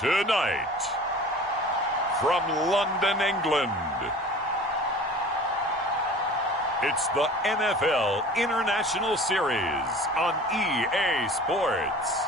Tonight, from London, England, it's the NFL International Series on EA Sports.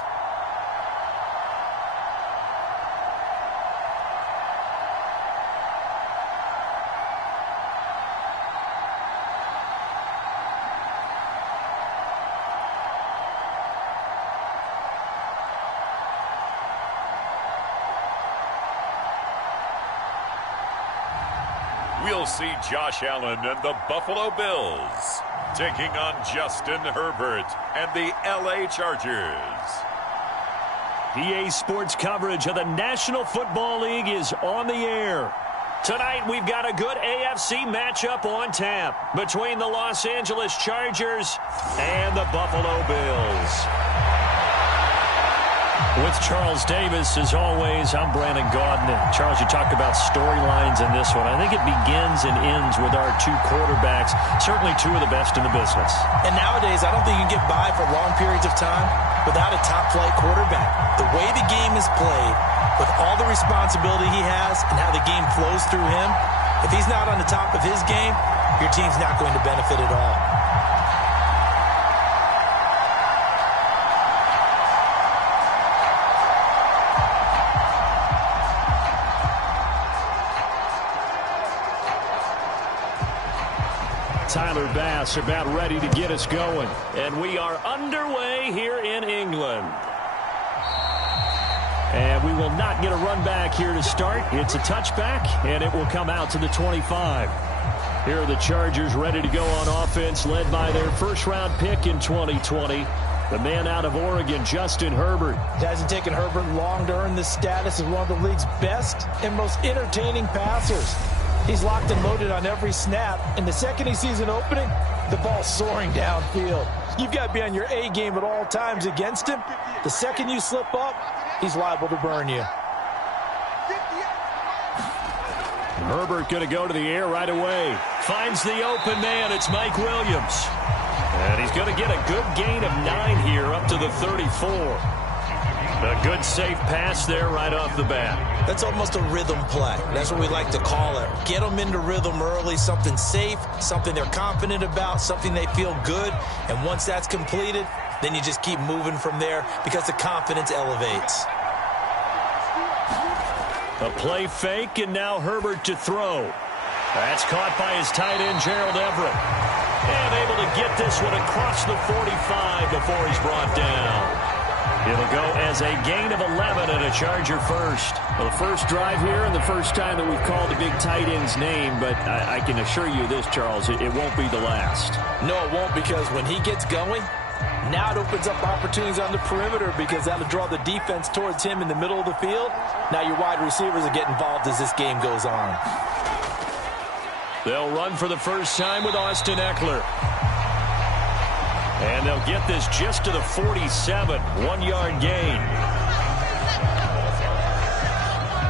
We'll see Josh Allen and the Buffalo Bills taking on Justin Herbert and the LA Chargers. EA Sports coverage of the National Football League is on the air. Tonight, we've got a good AFC matchup on tap between the Los Angeles Chargers and the Buffalo Bills. With Charles Davis, as always, I'm Brandon Gaudin. And Charles, you talk about storylines in this one. I think it begins and ends with our two quarterbacks, certainly two of the best in the business. And nowadays, I don't think you can get by for long periods of time without a top-flight quarterback. The way the game is played, with all the responsibility he has and how the game flows through him, if he's not on the top of his game, your team's not going to benefit at all. Tyler Bass about ready to get us going. And we are underway here in England. And we will not get a run back here to start. It's a touchback, and it will come out to the 25. Here are the Chargers ready to go on offense, led by their first-round pick in 2020. The man out of Oregon, Justin Herbert. It hasn't taken Herbert long to earn this status as one of the league's best and most entertaining passers. He's locked and loaded on every snap, and the second he sees an opening, the ball's soaring downfield. You've got to be on your A game at all times against him. The second you slip up, he's liable to burn you. Herbert going to go to the air right away. Finds the open man. It's Mike Williams. And he's going to get a good gain of 9 here up to the 34. A good safe pass there right off the bat. That's almost a rhythm play. That's what we like to call it. Get them into rhythm early, something safe, something they're confident about, something they feel good. And once that's completed, then you just keep moving from there because the confidence elevates. A play fake, and now Herbert to throw. That's caught by his tight end, Gerald Everett. And able to get this one across the 45 before he's brought down. It'll go as a gain of 11 and a Charger first. Well, the first drive here and the first time that we've called the big tight end's name, but I can assure you this, Charles, it won't be the last. No, it won't, because when he gets going, now it opens up opportunities on the perimeter because that'll draw the defense towards him in the middle of the field. Now your wide receivers will get involved as this game goes on. They'll run for the first time with Austin Eckler. And they'll get this just to the 47, 1-yard gain.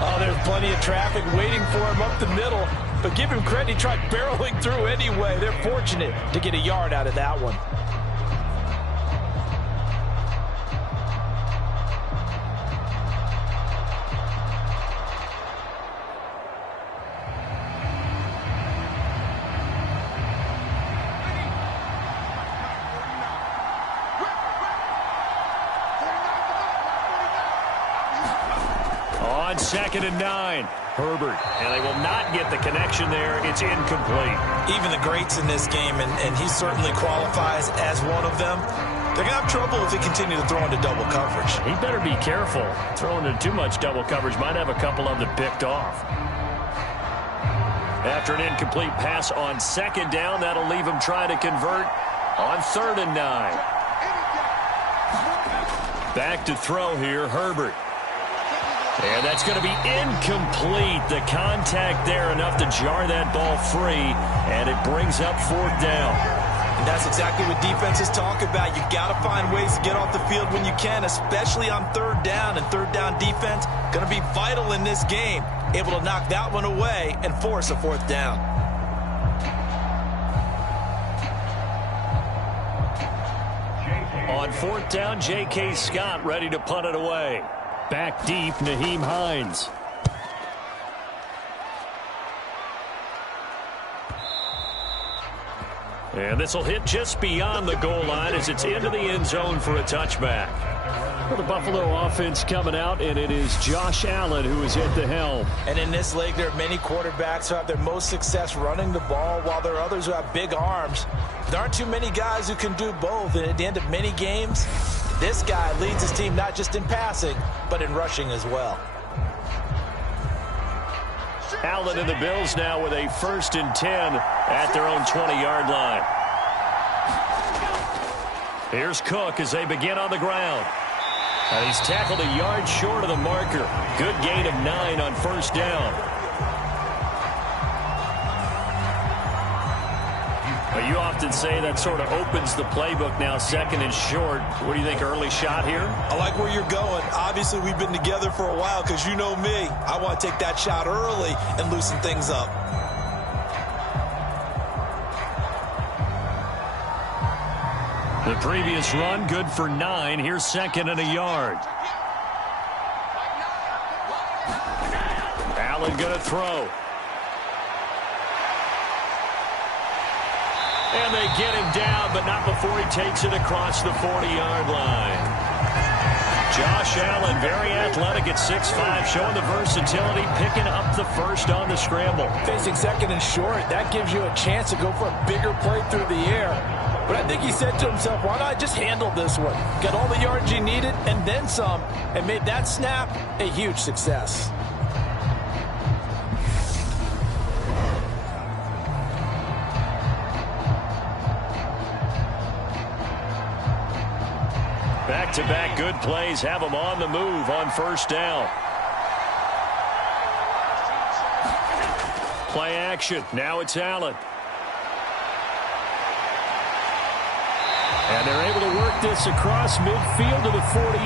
Oh, there's plenty of traffic waiting for him up the middle. But give him credit, he tried barreling through anyway. They're fortunate to get a yard out of that one. On 2nd and 9, Herbert. And they will not get the connection there. It's incomplete. Even the greats in this game, and he certainly qualifies as one of them, they're going to have trouble if they continue to throw into double coverage. He better be careful. Throwing into too much double coverage might have a couple of them picked off. After an incomplete pass on 2nd down, that'll leave him trying to convert on 3rd and 9. Back to throw here, Herbert. And that's going to be incomplete. The contact there enough to jar that ball free, and it brings up 4th down. And that's exactly what defenses talk about. You got to find ways to get off the field when you can, especially on 3rd down. And 3rd down defense going to be vital in this game. Able to knock that one away and force a 4th down. On 4th down, J.K. Scott ready to punt it away. back deep, Nyheim Hines. And this will hit just beyond the goal line as it's into the end zone for a touchback. For the Buffalo offense coming out, and it is Josh Allen who is at the helm. And in this league, there are many quarterbacks who have their most success running the ball, while there are others who have big arms. There aren't too many guys who can do both, and at the end of many games, this guy leads his team not just in passing, but in rushing as well. Allen and the Bills now with a 1st and 10 at their own 20-yard line. Here's Cook as they begin on the ground. And he's tackled a yard short of the marker. Good gain of 9 on 1st down. But you often say that sort of opens the playbook now, 2nd and short. What do you think, early shot here? I like where you're going. Obviously, we've been together for a while because you know me. I want to take that shot early and loosen things up. The previous run, good for 9. Here's 2nd and a yard. Allen going to throw. And they get him down, but not before he takes it across the 40-yard line. Josh Allen, very athletic at 6'5", showing the versatility, picking up the 1st on the scramble. Facing 2nd and short, that gives you a chance to go for a bigger play through the air. But I think he said to himself, why not just handle this one? Got all the yards he needed and then some, and made that snap a huge success. Back-to-back good plays have him on the move on 1st down. Play action. Now it's Allen. And they're able to work this across midfield to the 48.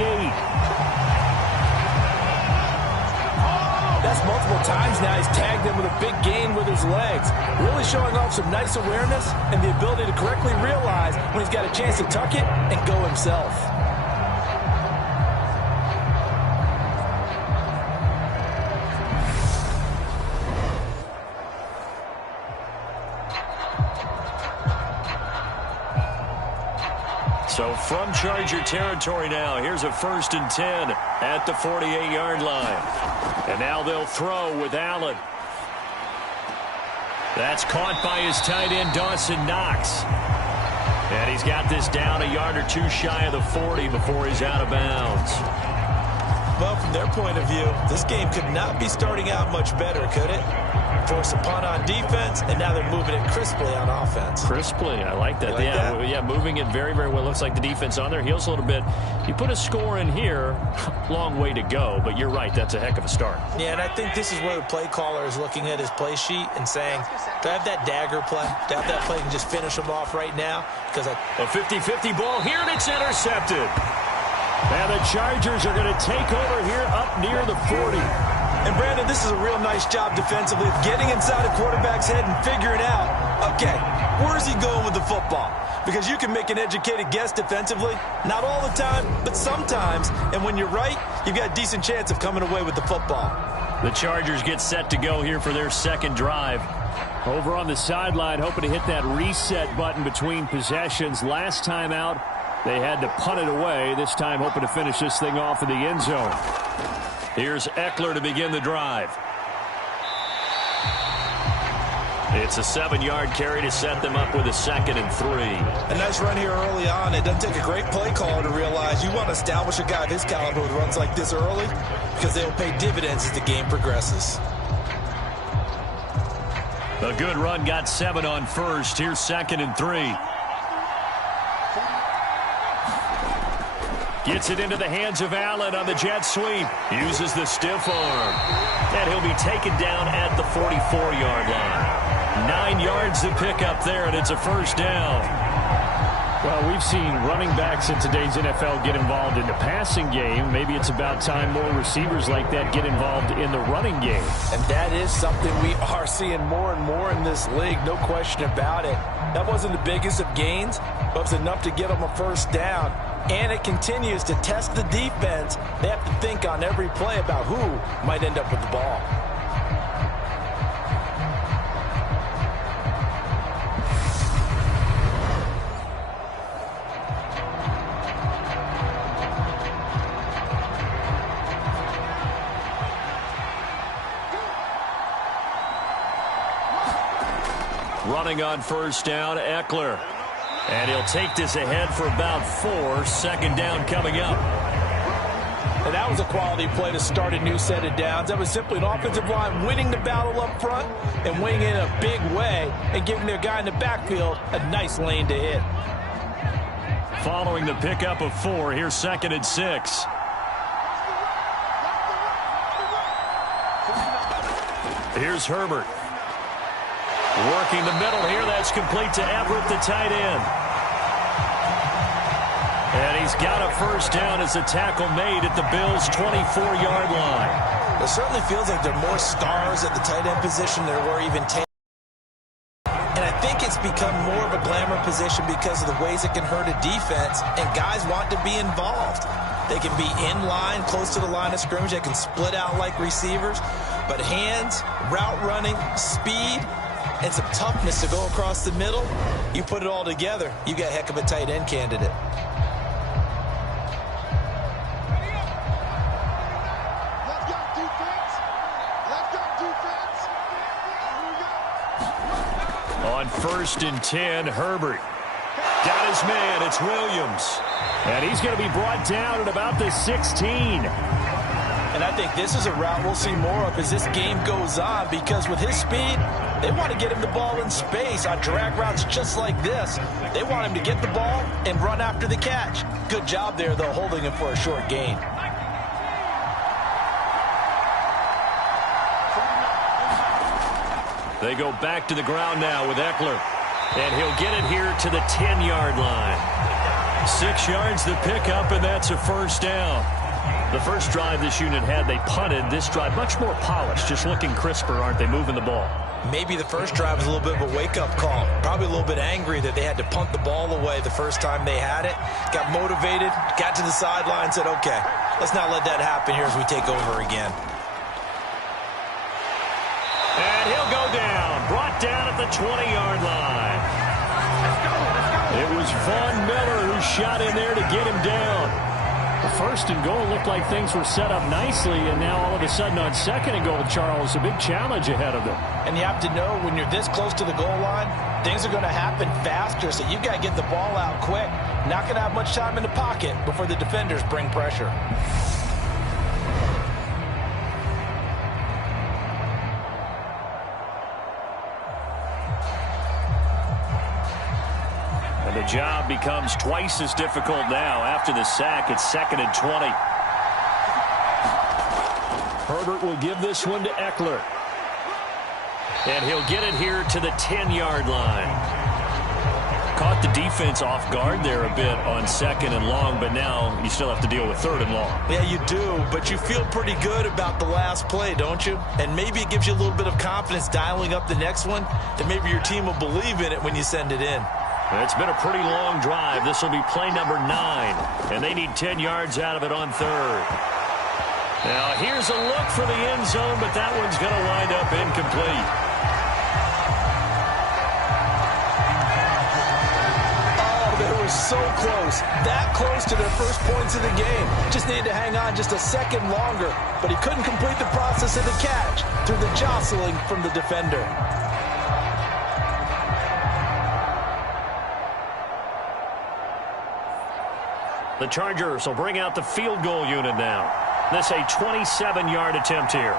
That's multiple times now he's tagged him with a big gain with his legs. Really showing off some nice awareness and the ability to correctly realize when he's got a chance to tuck it and go himself. So from Charger territory now, here's a 1st and 10 at the 48-yard line. And now they'll throw with Allen. That's caught by his tight end, Dawson Knox. And he's got this down a yard or 2 shy of the 40 before he's out of bounds. Well, from their point of view, this game could not be starting out much better, could it? Force a punt on defense, and now they're moving it crisply on offense. Crisply, I like that. Yeah, moving it very, very well. Looks like the defense on their heels a little bit. You put a score in here, long way to go, but you're right, that's a heck of a start. Yeah, and I think this is where the play caller is looking at his play sheet and saying, do I have that dagger play? Do I have that play and just finish them off right now? Because a 50-50 ball here, and it's intercepted. And the Chargers are going to take over here up near the 40. And, Brandon, this is a real nice job defensively of getting inside a quarterback's head and figuring out, okay, where's he going with the football? Because you can make an educated guess defensively, not all the time, but sometimes. And when you're right, you've got a decent chance of coming away with the football. The Chargers get set to go here for their 2nd drive. Over on the sideline, hoping to hit that reset button between possessions. Last time out, they had to punt it away. This time hoping to finish this thing off in the end zone. Here's Eckler to begin the drive. It's a 7-yard carry to set them up with a 2nd and 3. A nice run here early on. It doesn't take a great play caller to realize you want to establish a guy of his caliber who runs like this early because they'll pay dividends as the game progresses. A good run, got 7 on 1st. Here's 2nd and 3. Gets it into the hands of Allen on the jet sweep. Uses the stiff arm. And he'll be taken down at the 44-yard line. 9 yards to pick up there, and it's a 1st down. Well, we've seen running backs in today's NFL get involved in the passing game. Maybe it's about time more receivers like that get involved in the running game. And that is something we are seeing more and more in this league, no question about it. That wasn't the biggest of gains, but it was enough to get them a 1st down. and it continues to test the defense. They have to think on every play about who might end up with the ball. Running on first down, Eckler. And he'll take this ahead for about 4. Second down coming up. And that was a quality play to start a new set of downs. That was simply an offensive line winning the battle up front and winning in a big way and giving their guy in the backfield a nice lane to hit. Following the pickup of 4, here's 2nd and 6. Here's Herbert. Working the middle here. That's complete to Everett, the tight end. And he's got a first down as a tackle made at the Bills' 24-yard line. It certainly feels like there are more stars at the tight end position than there were even 10. And I think it's become more of a glamour position because of the ways it can hurt a defense, and guys want to be involved. They can be in line, close to the line of scrimmage. They can split out like receivers. But hands, route running, speed, and some toughness to go across the middle, you put it all together, you got a heck of a tight end candidate. On 1st and 10, Herbert. Got his man, it's Williams. And he's going to be brought down at about the 16. And I think this is a route we'll see more of as this game goes on, because with his speed, they want to get him the ball in space on drag routes just like this. They want him to get the ball and run after the catch. Good job there, though, holding him for a short gain. They go back to the ground now with Eckler. And he'll get it here to the 10-yard line. 6 yards the pickup, and that's a first down. The first drive this unit had, they punted. This drive, much more polished, just looking crisper, aren't they, moving the ball? Maybe the first drive was a little bit of a wake-up call. Probably a little bit angry that they had to punt the ball away the first time they had it. Got motivated, got to the sideline, said, okay, let's not let that happen here as we take over again. And he'll go down, brought down at the 20-yard line. It was Von Miller who shot in there to get him down. The 1st and goal looked like things were set up nicely, and now all of a sudden on 2nd and goal, Charles, a big challenge ahead of them. And you have to know when you're this close to the goal line, things are going to happen faster, so you've got to get the ball out quick. Not going to have much time in the pocket before the defenders bring pressure. The job becomes twice as difficult now after the sack. It's 2nd and 20. Herbert will give this one to Eckler. And he'll get it here to the 10-yard line. Caught the defense off guard there a bit on 2nd and long, but now you still have to deal with 3rd and long. Yeah, you do, but you feel pretty good about the last play, don't you? And maybe it gives you a little bit of confidence dialing up the next one, and maybe your team will believe in it when you send it in. It's been a pretty long drive. This will be play number 9, and they need 10 yards out of it on 3rd. Now, here's a look for the end zone, but that one's going to wind up incomplete. Oh, they were so close. That close to their first points of the game. Just needed to hang on just a second longer, but he couldn't complete the process of the catch through the jostling from the defender. The Chargers will bring out the field goal unit now. This a 27-yard attempt here.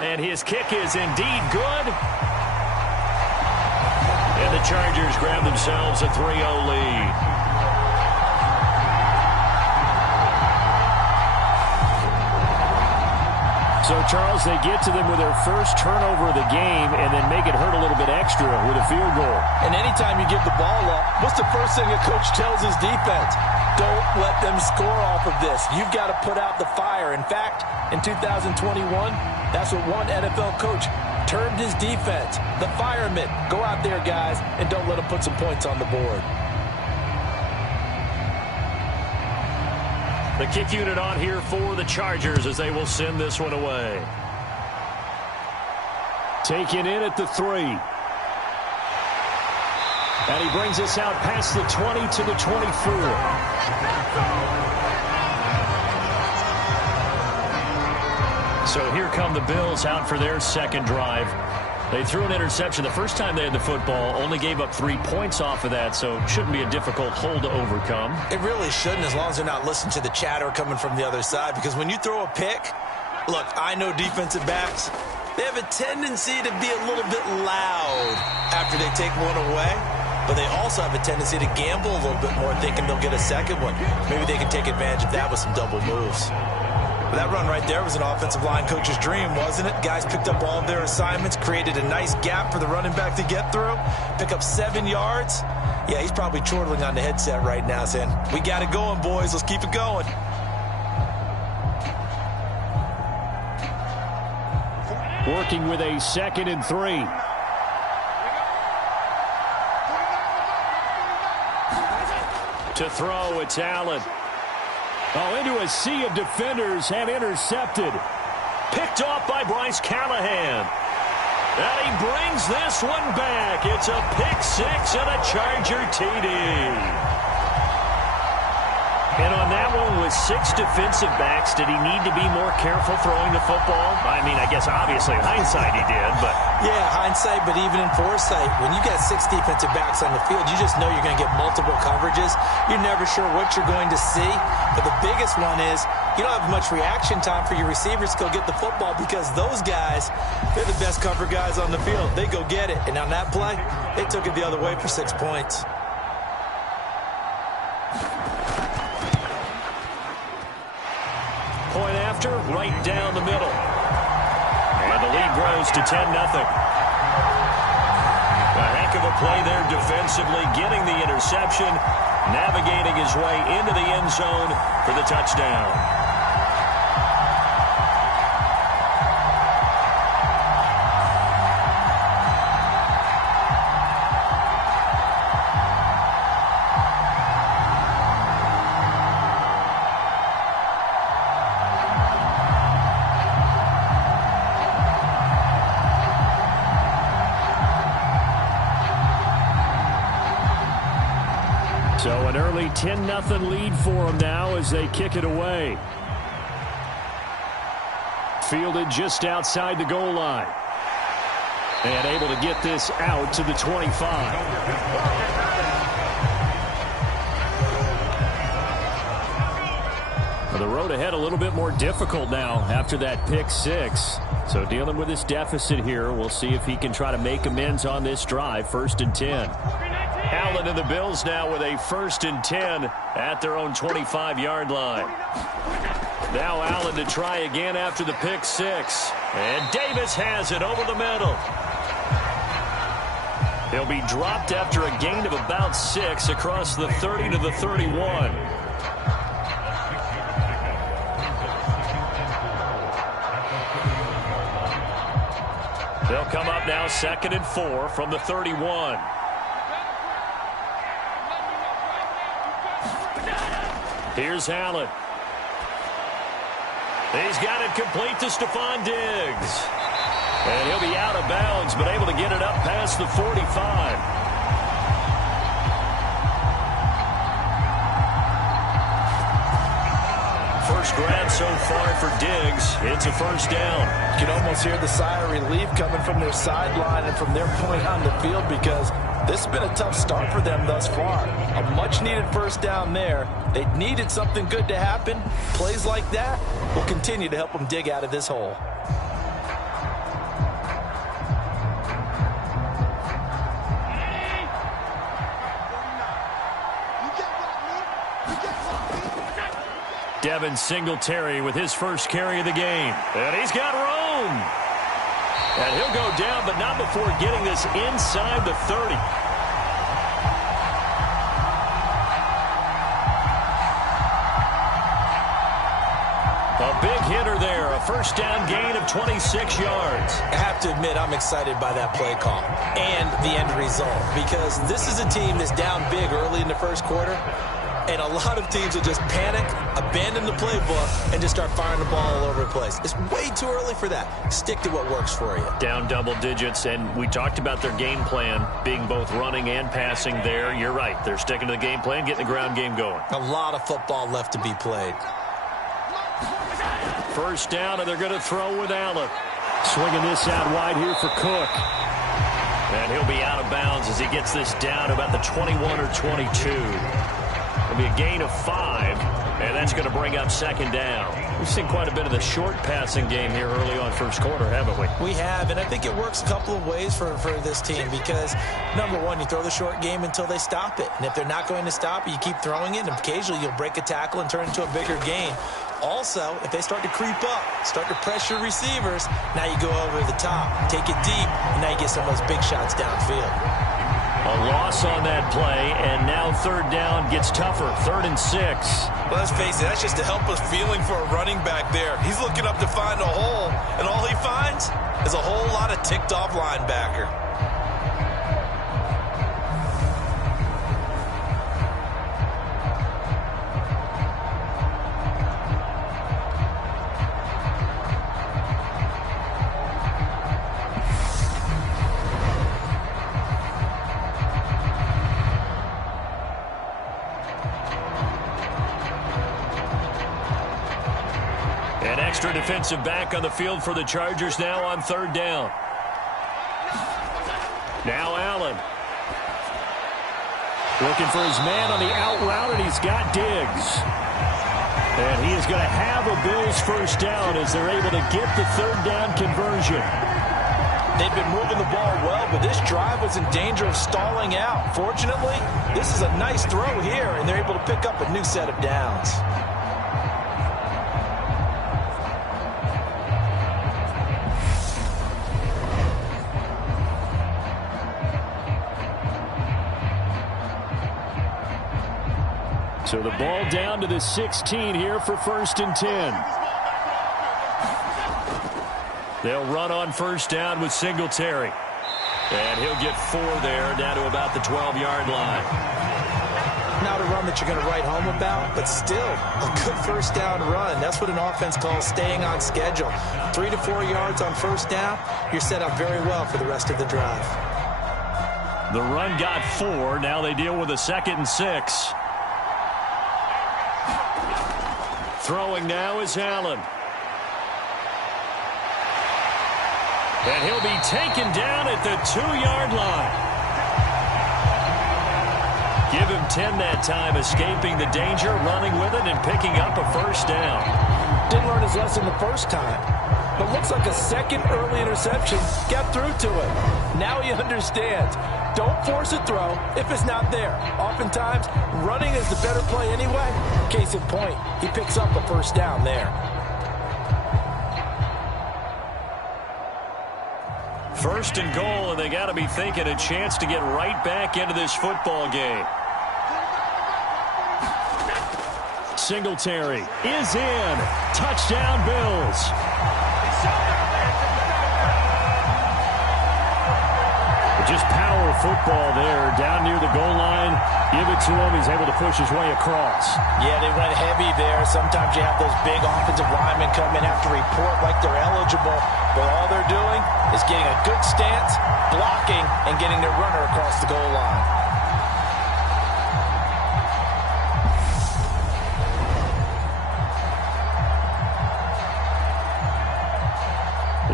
And his kick is indeed good. And the Chargers grab themselves a 3-0 lead. So, Charles, they get to them with their first turnover of the game and then make it hurt a little bit extra with a field goal. And anytime you give the ball up, what's the first thing a coach tells his defense? Don't let them score off of this. You've got to put out the fire. In fact, in 2021, that's what one NFL coach termed his defense. The firemen. Go out there, guys, and don't let them put some points on the board. The kick unit on here for the Chargers as they will send this one away. Taken in at the 3. And he brings us out past the 20 to the 24. So here come the Bills out for their second drive. They threw an interception the first time they had the football, only gave up 3 points off of that, so it shouldn't be a difficult hole to overcome. It really shouldn't, as long as they're not listening to the chatter coming from the other side, because when you throw a pick, look, I know defensive backs, they have a tendency to be a little bit loud after they take one away, but they also have a tendency to gamble a little bit more, thinking they'll get a second one. Maybe they can take advantage of that with some double moves. But that run right there was an offensive line coach's dream, wasn't it? Guys picked up all of their assignments, created a nice gap for the running back to get through, pick up 7 yards. Yeah, he's probably chortling on the headset right now saying, we got it going, boys. Let's keep it going. Working with a 2nd and 3. To throw, it's Allen. Oh, into a sea of defenders and intercepted. Picked off by Bryce Callahan. And he brings this one back. It's a pick 6 and a Charger TD. And on that one with 6 defensive backs, did he need to be more careful throwing the football? I mean, I guess obviously in hindsight he did, but... Yeah, hindsight, but even in foresight, when you got 6 defensive backs on the field, you just know you're going to get multiple coverages. You're never sure what you're going to see. But the biggest one is you don't have much reaction time for your receivers to go get the football, because those guys, they're the best cover guys on the field. They go get it. And on that play, they took it the other way for 6 points. Point after, right down the middle. And the lead grows to 10-0. A heck of a play there defensively, getting the interception, navigating his way into the end zone for the touchdown. So an early 10-0 lead for them now as they kick it away. Fielded just outside the goal line. And able to get this out to the 25. The road ahead a little bit more difficult now after that pick 6. So dealing with this deficit here, we'll see if he can try to make amends on this drive. 1st and 10. Allen and the Bills now with a 1st and 10 at their own 25-yard line. Now Allen to try again after the pick 6. And Davis has it over the middle. He'll be dropped after a gain of about 6 across the 30 to the 31. They'll come up now 2nd and 4 from the 31. Here's Allen. He's got it complete to Stephon Diggs. And he'll be out of bounds, but able to get it up past the 45. First grab so far for Diggs. It's a 1st down. You can almost hear the sigh of relief coming from their sideline and from their point on the field, because this has been a tough start for them thus far. A much-needed 1st down there. They needed something good to happen. Plays like that will continue to help them dig out of this hole. Devin Singletary with his first carry of the game. And he's got room. And he'll go down, but not before getting this inside the 30. A big hitter there, a 1st down gain of 26 yards. I have to admit, I'm excited by that play call and the end result, because this is a team that's down big early in the 1st quarter. And a lot of teams will just panic, abandon the playbook, and just start firing the ball all over the place. It's way too early for that. Stick to what works for you. Down double digits, and we talked about their game plan being both running and passing there. You're right. They're sticking to the game plan, getting the ground game going. A lot of football left to be played. First down, and they're going to throw with Allen. Swinging this out wide here for Cook. And he'll be out of bounds as he gets this down to about the 21 or 22. It'll be a gain of 5, and that's going to bring up second down. We've seen quite a bit of the short passing game here early on first quarter, haven't we? We have, and I think it works a couple of ways for this team because, number one, you throw the short game until they stop it. And if they're not going to stop it, you keep throwing it, and occasionally you'll break a tackle and turn it into a bigger gain. Also, if they start to creep up, start to pressure receivers, now you go over the top, take it deep, and now you get some of those big shots downfield. A loss on that play, and now third down gets tougher. 3rd and 6. Well, let's face it, that's just a helpless feeling for a running back there. He's looking up to find a hole, and all he finds is a whole lot of ticked-off linebacker. Extra defensive back on the field for the Chargers now on 3rd down. Now Allen. Looking for his man on the out route, and he's got Diggs. And he is going to have a Bills first down as they're able to get the 3rd down conversion. They've been moving the ball well, but this drive was in danger of stalling out. Fortunately, this is a nice throw here, and they're able to pick up a new set of downs. So the ball down to the 16 here for 1st and 10. They'll run on first down with Singletary. And he'll get 4 there, down to about the 12-yard line. Not a run that you're going to write home about, but still a good first down run. That's what an offense calls staying on schedule. 3 to 4 yards on first down, you're set up very well for the rest of the drive. The run got 4. Now they deal with a 2nd and 6. Throwing now is Allen. And he'll be taken down at the 2-yard line. Give him 10 that time, escaping the danger, running with it, and picking up a first down. Didn't learn his lesson the first time, but looks like a second early interception got through to him. Now he understands. Don't force a throw if it's not there. Oftentimes, running is the better play anyway. Case in point, he picks up a first down there. First and goal, and they got to be thinking a chance to get right back into this football game. Singletary is in. Touchdown, Bills. Just power football there, down near the goal line. Give it to him. He's able to push his way across. Yeah, they went heavy there. Sometimes you have those big offensive linemen come in, have to report like they're eligible. But all they're doing is getting a good stance, blocking, and getting their runner across the goal line.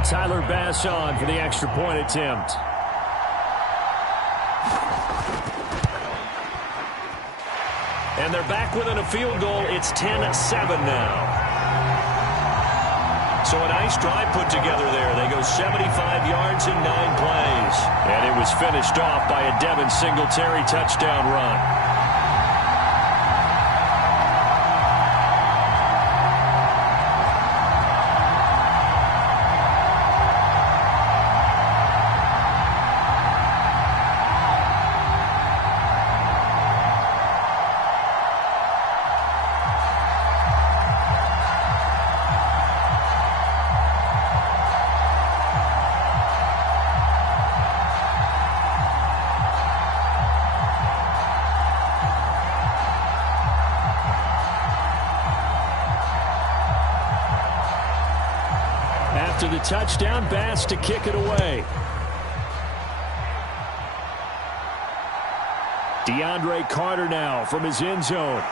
Tyler Bass on for the extra point attempt. And they're back within a field goal. It's 10-7 now. So a nice drive put together there. They go 75 yards in 9 plays. And it was finished off by a Devin Singletary touchdown run. touchdown. Bass to kick it away. DeAndre Carter now from his end zone.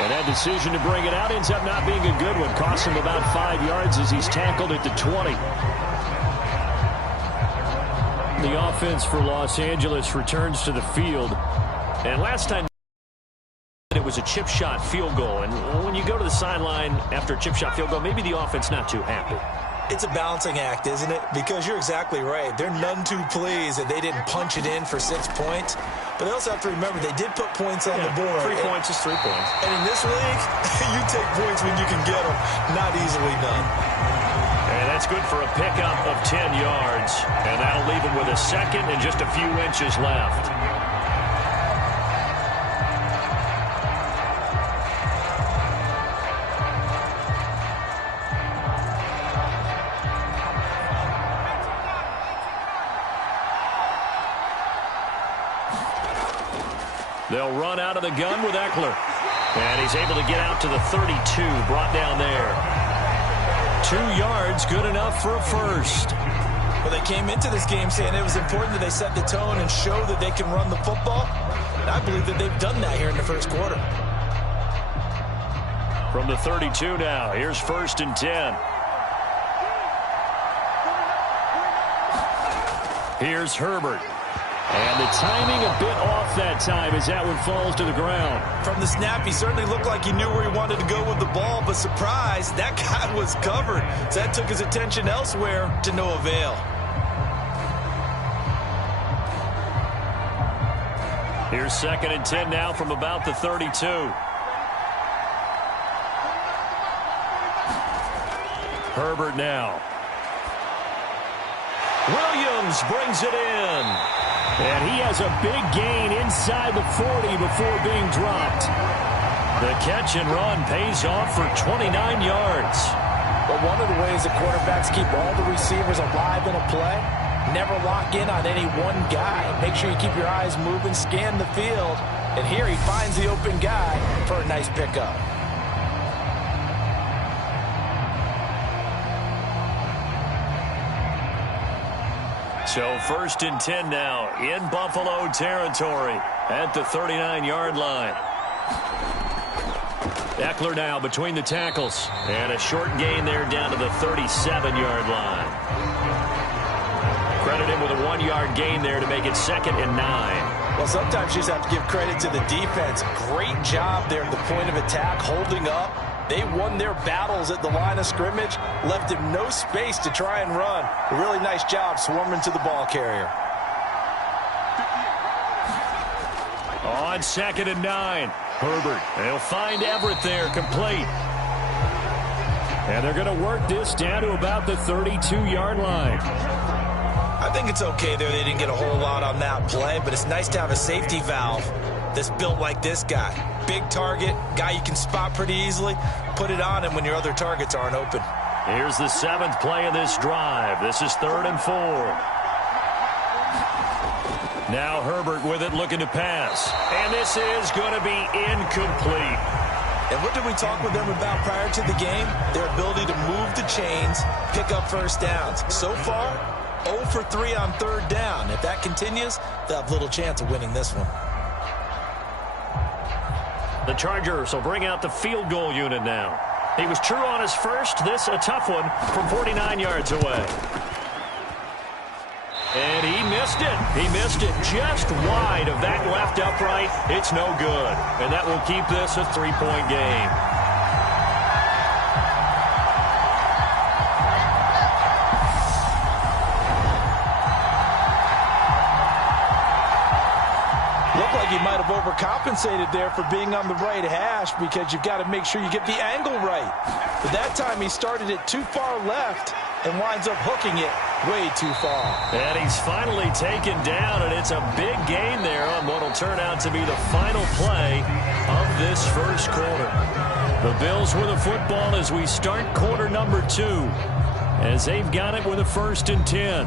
And that decision to bring it out ends up not being a good one. Costs him about 5 yards as he's tackled at the 20. The offense for Los Angeles returns to the field. And last time it was a chip shot field goal. And when you go to the sideline after a chip shot field goal, maybe the offense not too happy. It's a balancing act, isn't it? Because you're exactly right. They're none too pleased that they didn't punch it in for 6 points. But they also have to remember they did put points on the board. 3 points is 3 points. And in this league, you take points when you can get them. Not easily done. And that's good for a pickup of 10 yards. And that'll leave him with a second and just a few inches left. They'll run out of the gun with Eckler. And he's able to get out to the 32, brought down there. 2 yards, good enough for a first. Well, they came into this game saying it was important that they set the tone and show that they can run the football. And I believe that they've done that here in the first quarter. From the 32 now, here's 1st and 10. Here's Herbert. And the timing a bit off that time as that one falls to the ground. From the snap, he certainly looked like he knew where he wanted to go with the ball, but surprise, that guy was covered. So that took his attention elsewhere to no avail. Here's 2nd and 10 now from about the 32. Herbert now. Williams brings it in. And he has a big gain inside the 40 before being dropped. The catch and run pays off for 29 yards. But one of the ways that quarterbacks keep all the receivers alive in a play, never lock in on any one guy. Make sure you keep your eyes moving, scan the field. And here he finds the open guy for a nice pickup. So 1st and 10 now in Buffalo territory at the 39-yard line. Eckler now between the tackles. And a short gain there down to the 37-yard line. Credit him with a 1-yard gain there to make it 2nd and 9. Well, sometimes you just have to give credit to the defense. Great job there at the point of attack, holding up. They won their battles at the line of scrimmage, left him no space to try and run. A really nice job swarming to the ball carrier. On 2nd and 9, Herbert. They'll find Everett there, complete. And they're going to work this down to about the 32-yard line. I think it's okay there. They didn't get a whole lot on that play, but it's nice to have a safety valve that's built like this guy. Big target, guy you can spot pretty easily. Put it on him when your other targets aren't open. Here's the 7th play of this drive. This is 3rd and 4. Now Herbert with it, looking to pass. And this is going to be incomplete. And what did we talk with them about prior to the game? Their ability to move the chains, pick up first downs. So far, 0 for 3 on 3rd down. If that continues, they'll have little chance of winning this one. The Chargers will bring out the field goal unit now. He was true on his first. This a tough one from 49 yards away. And he missed it. He missed it just wide of that left upright. It's no good. And that will keep this a 3-point game. Looked like he might have overcompensated there for being on the right hash because you've got to make sure you get the angle right. But that time he started it too far left and winds up hooking it way too far. And he's finally taken down, and it's a big gain there on what will turn out to be the final play of this first quarter. The Bills with the football as we start quarter number 2, as they've got it with a 1st and 10.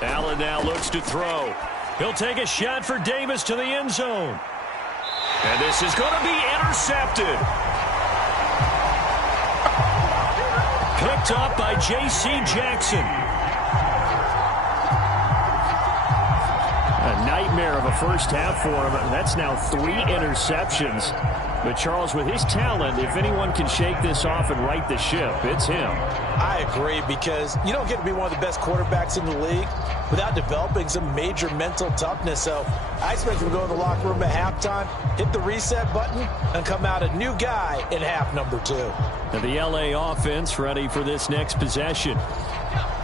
Allen now looks to throw. He'll take a shot for Davis to the end zone. And this is going to be intercepted. Picked up by J.C. Jackson. A nightmare of a first half for him. That's now 3 interceptions. But Charles, with his talent, if anyone can shake this off and right the ship, it's him. I agree, because you don't get to be one of the best quarterbacks in the league without developing some major mental toughness. So I expect him to go in the locker room at halftime, hit the reset button, and come out a new guy in half number 2. And the L.A. offense ready for this next possession.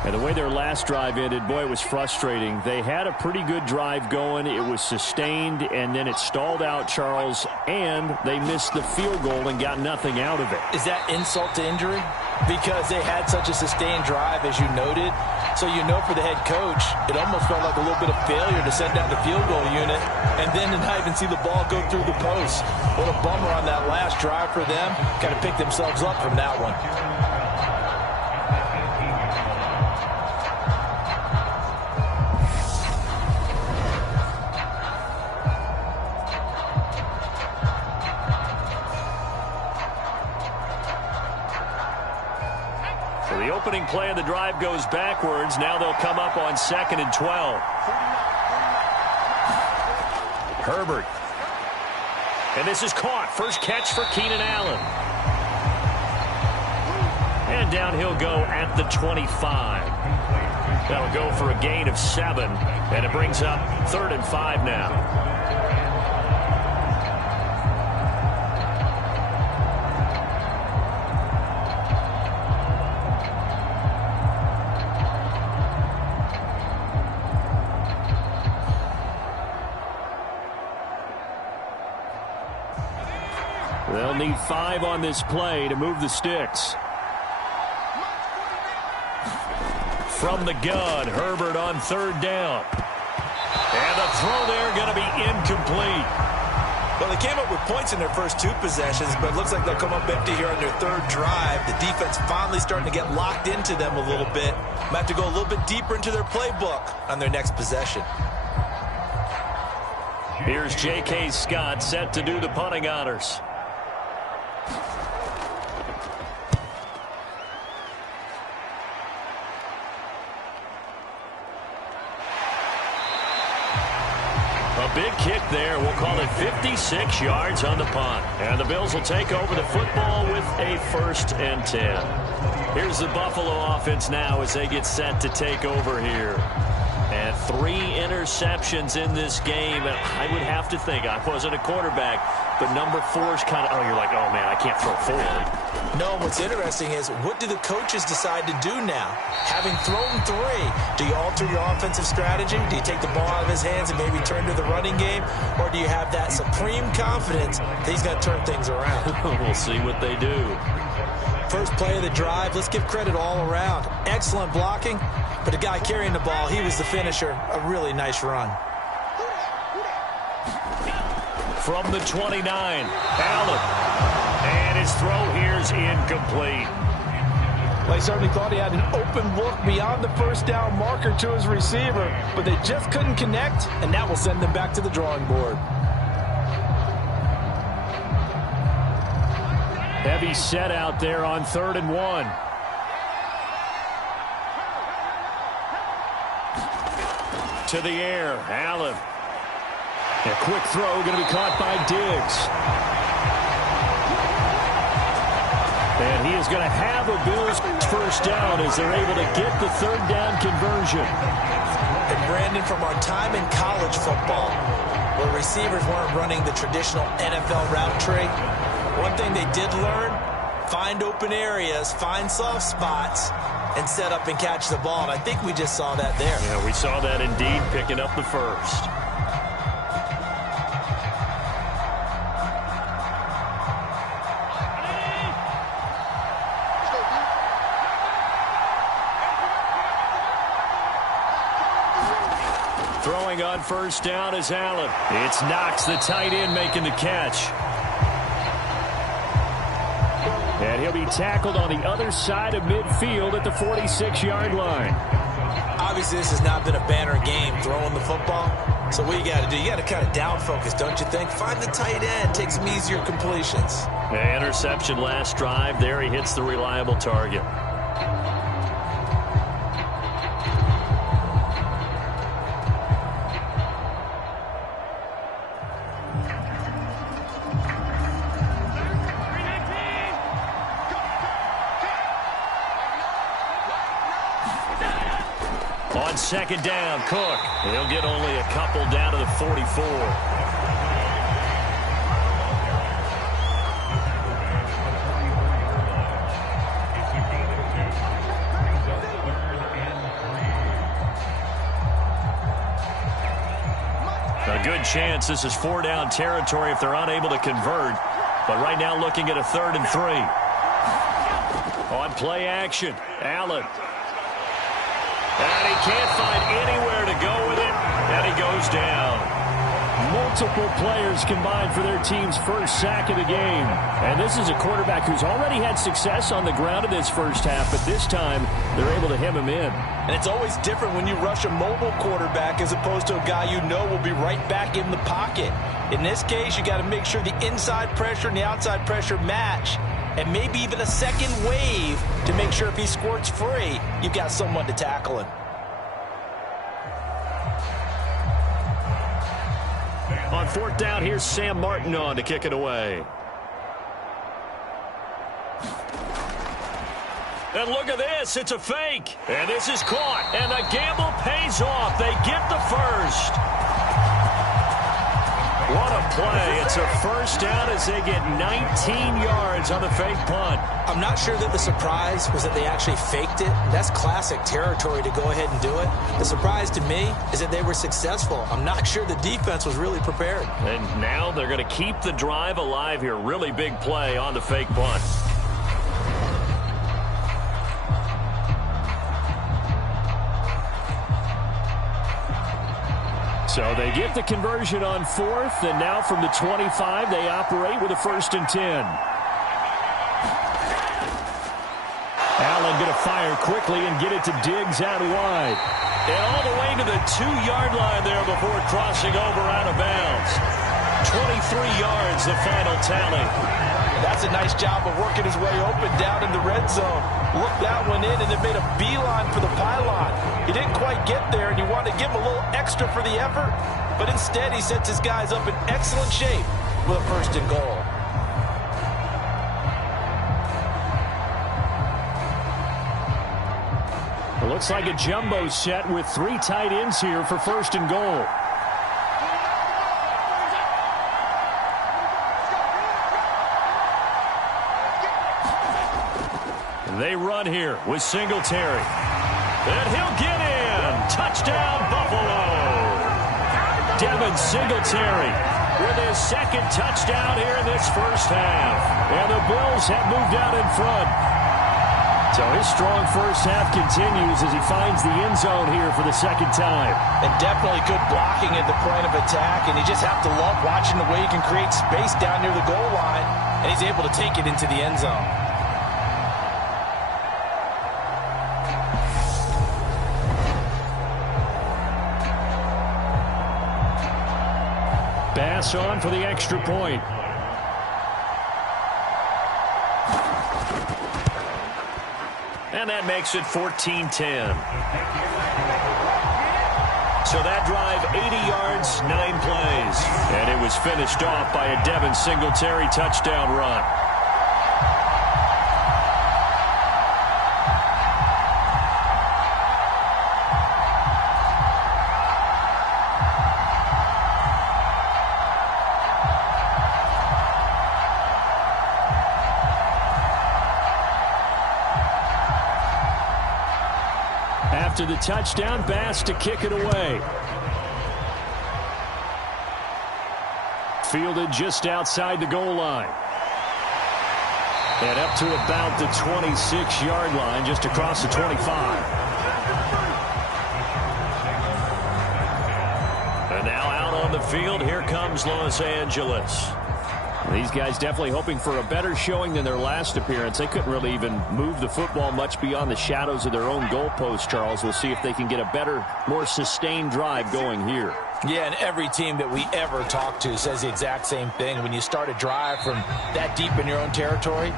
And the way their last drive ended, boy, it was frustrating. They had a pretty good drive going. It was sustained, and then it stalled out, Charles, and they missed the field goal and got nothing out of it. Is that insult to injury? Because they had such a sustained drive, as you noted. So you know, for the head coach, it almost felt like a little bit of failure to send down the field goal unit and then to not even see the ball go through the post. What a bummer on that last drive for them. Kind of picked themselves up from that one. The opening play of the drive goes backwards. Now they'll come up on 2nd and 12. Herbert. And this is caught. First catch for Keenan Allen. And down he'll go at the 25. That'll go for a gain of 7. And it brings up 3rd and 5 now. They'll need 5 on this play to move the sticks. From the gun, Herbert on 3rd down. And the throw there going to be incomplete. Well, they came up with points in their first 2 possessions, but it looks like they'll come up empty here on their 3rd drive. The defense finally starting to get locked into them a little bit. Might have to go a little bit deeper into their playbook on their next possession. Here's J.K. Scott set to do the punting honors. A big kick there. We'll call it 56 yards on the punt. And the Bills will take over the football with a 1st and 10. Here's the Buffalo offense now as they get set to take over here. And 3 interceptions in this game. And I would have to think, I wasn't a quarterback, but number 4 is kind of, you're like, oh, man, I can't throw forward. No, what's interesting is, what do the coaches decide to do now? Having thrown 3, do you alter your offensive strategy? Do you take the ball out of his hands and maybe turn to the running game? Or do you have that supreme confidence that he's going to turn things around? We'll see what they do. First play of the drive, let's give credit all around. Excellent blocking, but the guy carrying the ball, he was the finisher. A really nice run. From the 29, Allen. And his throw here is incomplete. Well, he certainly thought he had an open look beyond the first down marker to his receiver, but they just couldn't connect, and that will send them back to the drawing board. Heavy set out there on 3rd and 1. To the air, Allen. A quick throw going to be caught by Diggs. And he is going to have a Bills first down as they're able to get the 3rd down conversion. And Brandon, from our time in college football, where receivers weren't running the traditional NFL route tree, one thing they did learn, find open areas, find soft spots, and set up and catch the ball. And I think we just saw that there. Yeah, we saw that indeed, picking up the first. Throwing on first down is Allen. It's Knox, the tight end, making the catch. And he'll be tackled on the other side of midfield at the 46-yard line. Obviously, this has not been a banner game throwing the football, So what you got to do, you got to kind of down focus, don't you think? Find the tight end, take some easier completions. Interception last drive. There he hits the reliable target. On second down, Cook. He'll get only a couple down to the 44. A good chance this is 4-down territory if they're unable to convert. But right now looking at a 3rd and 3. On play action, Allen. And he can't find anywhere to go with it, and he goes down. Multiple players combined for their team's first sack of the game. And this is a quarterback who's already had success on the ground in this first half, but this time they're able to hem him in. And it's always different when you rush a mobile quarterback as opposed to a guy you know will be right back in the pocket. In this case, you got to make sure the inside pressure and the outside pressure match, and maybe even a second wave to make sure if he squirts free, you've got someone to tackle him. On 4th down, here's Sam Martin on to kick it away. And look at this. It's a fake. And this is caught. And the gamble pays off. They get the first. What a play. It's a first down as they get 19 yards on the fake punt. I'm not sure that the surprise was that they actually faked it. That's classic territory to go ahead and do it. The surprise to me is that they were successful. I'm not sure the defense was really prepared. And now they're going to keep the drive alive here. Really big play on the fake punt. So they get the conversion on 4th, and now from the 25, they operate with a 1st and 10. Allen going to fire quickly and get it to Diggs out wide. And all the way to the 2-yard line there before crossing over out of bounds. 23 yards, the final tally. That's a nice job of working his way open down in the red zone. Looked that one in and then made a beeline for the pylon. He didn't quite get there, and you want to give him a little extra for the effort, but instead he sets his guys up in excellent shape with a 1st and goal. It looks like a jumbo set with 3 tight ends here for 1st and goal. They run here with Singletary. And he'll get in. Touchdown, Buffalo. Devin Singletary with his 2nd touchdown here in this first half. And the Bills have moved out in front. So his strong first half continues as he finds the end zone here for the 2nd time. And definitely good blocking at the point of attack, and you just have to love watching the way he can create space down near the goal line, and he's able to take it into the end zone. Bass on for the extra point. And that makes it 14-10. So that drive, 80 yards, 9 plays. And it was finished off by a Devin Singletary touchdown run. After the touchdown, Bass to kick it away. Fielded just outside the goal line. And up to about the 26-yard line, just across the 25. And now out on the field, here comes Los Angeles. These guys definitely hoping for a better showing than their last appearance. They couldn't really even move the football much beyond the shadows of their own goalpost, Charles. We'll see if they can get a better, more sustained drive going here. Yeah, and every team that we ever talk to says the exact same thing. When you start a drive from that deep in your own territory,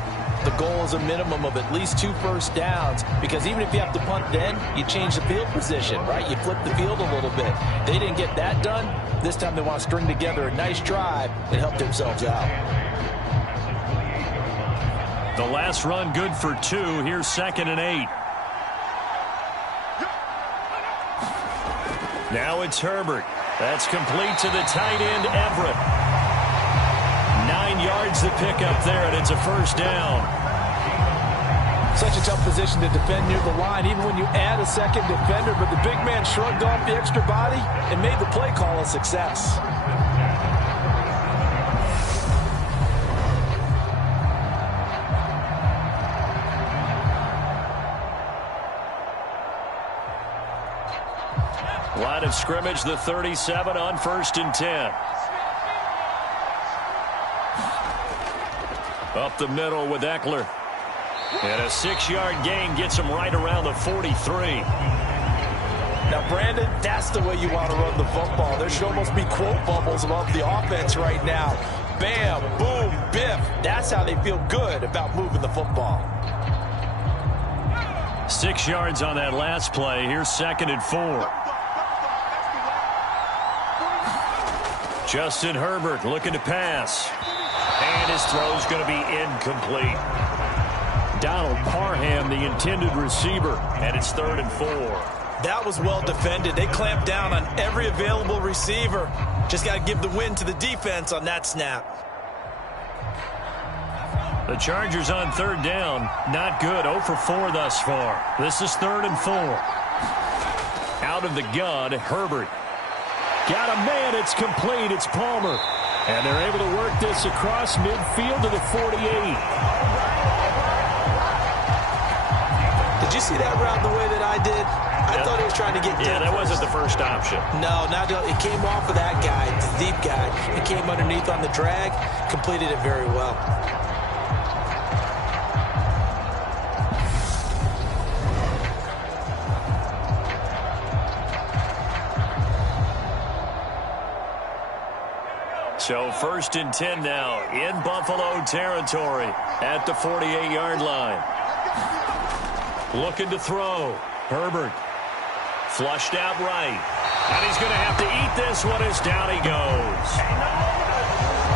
the goal is a minimum of at least 2 first downs, because even if you have to punt then, you change the field position, right? You flip the field a little bit. They didn't get that done. This time they want to string together a nice drive and help themselves out. The last run good for 2. Here's 2nd and 8. Now it's Herbert. That's complete to the tight end, Everett. 9 yards to pick up there, and it's a first down. Such a tough position to defend near the line, even when you add a second defender, but the big man shrugged off the extra body and made the play call a success. Line of scrimmage, the 37 on 1st and 10. Up the middle with Eckler. And a 6-yard gain gets him right around the 43. Now, Brandon, that's the way you want to run the football. There should almost be quote bubbles above the offense right now. Bam, boom, biff. That's how they feel good about moving the football. 6 yards on that last play. Here's 2nd and 4. Justin Herbert looking to pass. And his throw's going to be incomplete. Donald Parham, the intended receiver, and it's 3rd and 4. That was well defended. They clamped down on every available receiver. Just got to give the win to the defense on that snap. The Chargers on 3rd down. Not good. 0 for 4 thus far. This is 3rd and 4. Out of the gun, Herbert. Got a man. It's complete. It's Palmer. And they're able to work this across midfield to the 48. Did you see that route the way that I did? I thought he was trying to get Yeah, that wasn't the first option. No, it came off of that guy, the deep guy. It came underneath on the drag, completed it very well. So 1st and 10 now in Buffalo territory at the 48-yard line. Looking to throw. Herbert flushed out right. And he's going to have to eat this one as down he goes.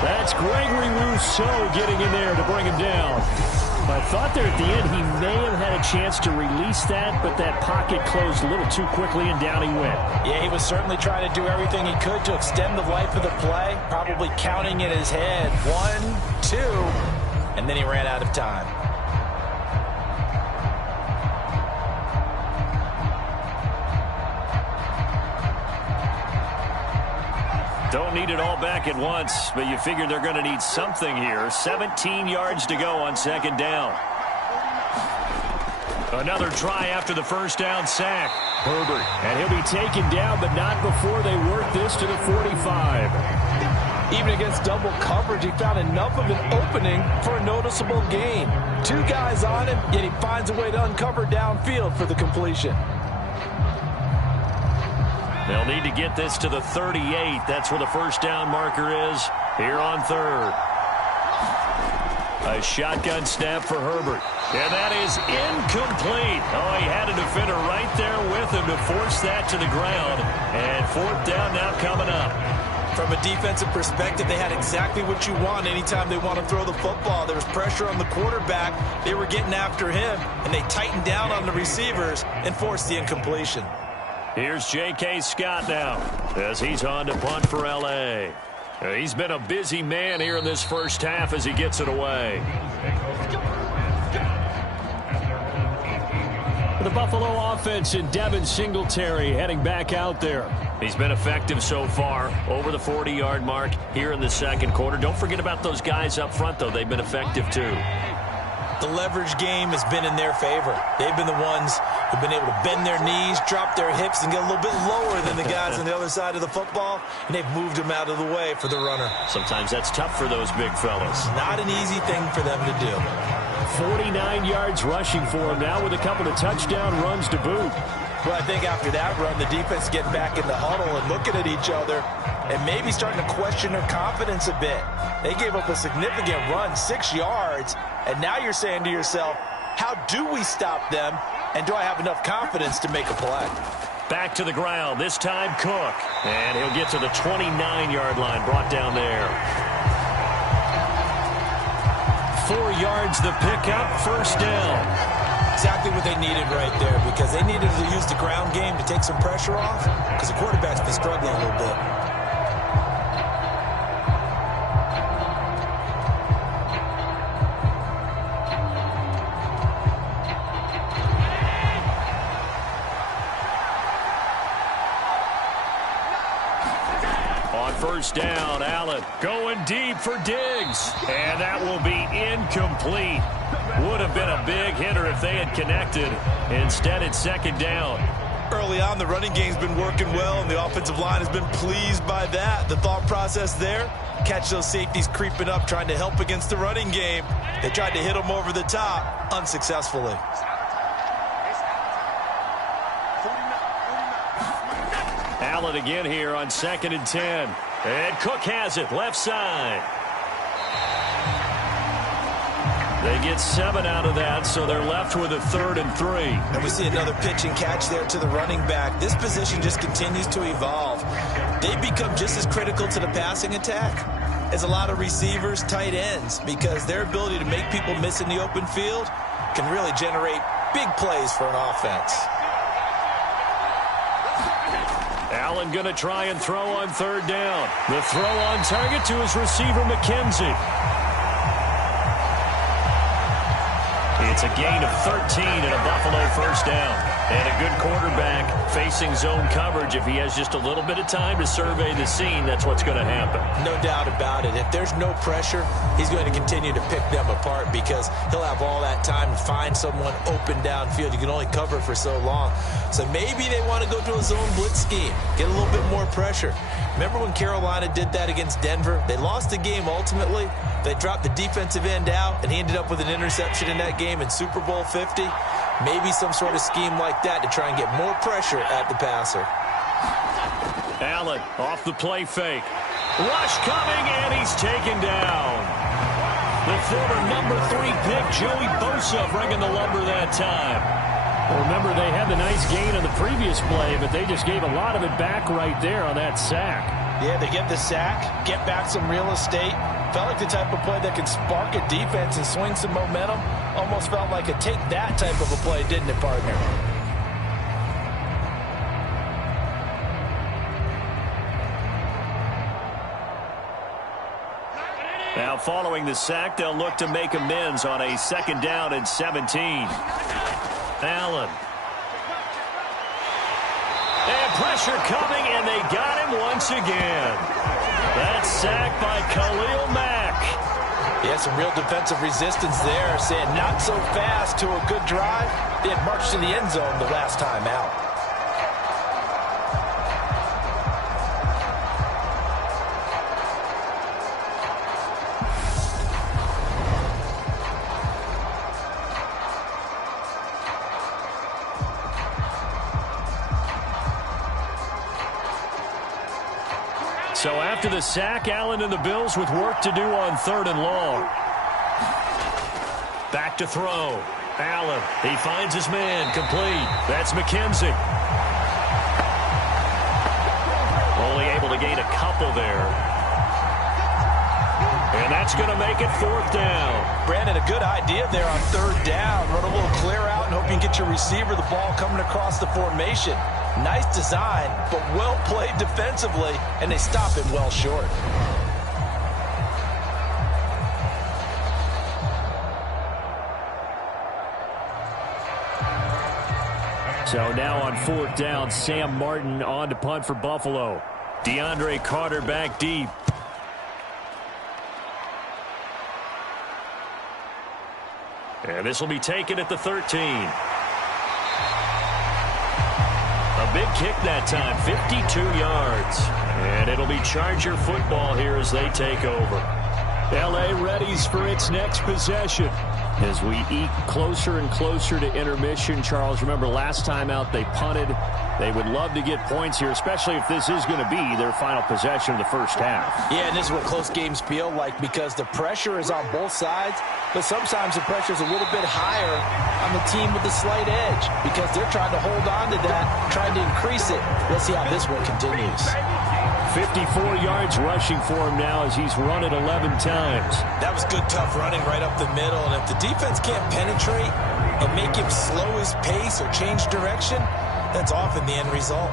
That's Gregory Rousseau getting in there to bring him down. I thought there at the end he may have had a chance to release that, but that pocket closed a little too quickly and down he went. Yeah, he was certainly trying to do everything he could to extend the life of the play, probably counting in his head 1, 2, and then he ran out of time. Don't need it all back at once, but you figure they're going to need something here. 17 yards to go on 2nd down. Another try after the first down sack. Herbert, and he'll be taken down, but not before they work this to the 45. Even against double coverage, he found enough of an opening for a noticeable gain. 2 guys on him, yet he finds a way to uncover downfield for the completion. They'll need to get this to the 38. That's where the first down marker is here on 3rd. A shotgun snap for Herbert. And that is incomplete. Oh, he had a defender right there with him to force that to the ground. And 4th down now coming up. From a defensive perspective, they had exactly what you want anytime they want to throw the football. There was pressure on the quarterback. They were getting after him, and they tightened down on the receivers and forced the incompletion. Here's J.K. Scott now as he's on to punt for L.A. He's been a busy man here in this first half as he gets it away. The Buffalo offense and Devin Singletary heading back out there. He's been effective so far, over the 40-yard mark here in the 2nd quarter. Don't forget about those guys up front, though. They've been effective, too. The leverage game has been in their favor. They've been the ones who've been able to bend their knees, drop their hips, and get a little bit lower than the guys on the other side of the football, and they've moved them out of the way for the runner. Sometimes that's tough for those big fellas. Not an easy thing for them to do. 49 yards rushing for him now with a couple of touchdown runs to boot. Well, I think after that run, the defense getting back in the huddle and looking at each other and maybe starting to question their confidence a bit. They gave up a significant run, 6 yards, and now you're saying to yourself, how do we stop them, and do I have enough confidence to make a play? Back to the ground, this time Cook. And he'll get to the 29-yard line, brought down there. 4 yards the pickup, first down. Exactly what they needed right there, because they needed to use the ground game to take some pressure off, because the quarterback's been struggling a little bit. On first down, Allen going deep for Diggs, and that will be incomplete. Would have been a big hitter if they had connected. Instead, it's second down. Early on, the running game's been working well, and the offensive line has been pleased by that. The thought process there, catch those safeties creeping up, trying to help against the running game. They tried to hit them over the top, unsuccessfully. Allen again here on 2nd and 10. And Cook has it, left side. They get 7 out of that, so they're left with a 3rd and 3. And we see another pitch and catch there to the running back. This position just continues to evolve. They become just as critical to the passing attack as a lot of receivers, tight ends, because their ability to make people miss in the open field can really generate big plays for an offense. Allen going to try and throw on 3rd down. The throw on target to his receiver, McKenzie. It's a gain of 13 and a Buffalo first down. And a good quarterback facing zone coverage. If he has just a little bit of time to survey the scene, that's what's going to happen. No doubt about it. If there's no pressure, he's going to continue to pick them apart because he'll have all that time to find someone open downfield. You can only cover for so long. So maybe they want to go to a zone blitz scheme, get a little bit more pressure. Remember when Carolina did that against Denver? They lost the game ultimately. They dropped the defensive end out, and he ended up with an interception in that game in Super Bowl 50. Maybe some sort of scheme like that to try and get more pressure at the passer. Allen off the play fake. Rush coming, and he's taken down. The former number 3 pick, Joey Bosa, bringing the lumber that time. Well, remember, they had the nice gain on the previous play, but they just gave a lot of it back right there on that sack. Yeah, they get the sack, get back some real estate. Felt like the type of play that could spark a defense and swing some momentum. Almost felt like a take-that type of a play, didn't it, partner? Now, following the sack, they'll look to make amends on a 2nd down and 17. Allen. And pressure coming, and they got him once again. That sack by Khalil Mack. Yeah, some real defensive resistance there, saying not so fast to a good drive. They had marched to the end zone the last time out. So after the sack, Allen and the Bills with work to do on 3rd and long. Back to throw. Allen, he finds his man, complete. That's McKenzie. Only able to gain a couple there. And that's going to make it 4th down. Brandon, a good idea there on 3rd down. Run a little clear out and hope you can get your receiver the ball coming across the formation. Nice design, but well played defensively, and they stop it well short. So now on 4th down, Sam Martin on to punt for Buffalo. DeAndre Carter back deep. And this will be taken at the 13. A big kick that time, 52 yards. And it'll be Charger football here as they take over. L.A. readies for its next possession. As we eke closer and closer to intermission, Charles, remember last time out they punted. They would love to get points here, especially if this is going to be their final possession of the first half. Yeah, and this is what close games feel like because the pressure is on both sides, but sometimes the pressure is a little bit higher on the team with the slight edge because they're trying to hold on to that, trying to increase it. Let's see how this one continues. 54 yards rushing for him now as he's run it 11 times. That was good, tough running right up the middle. And if the defense can't penetrate and make him slow his pace or change direction, that's often the end result.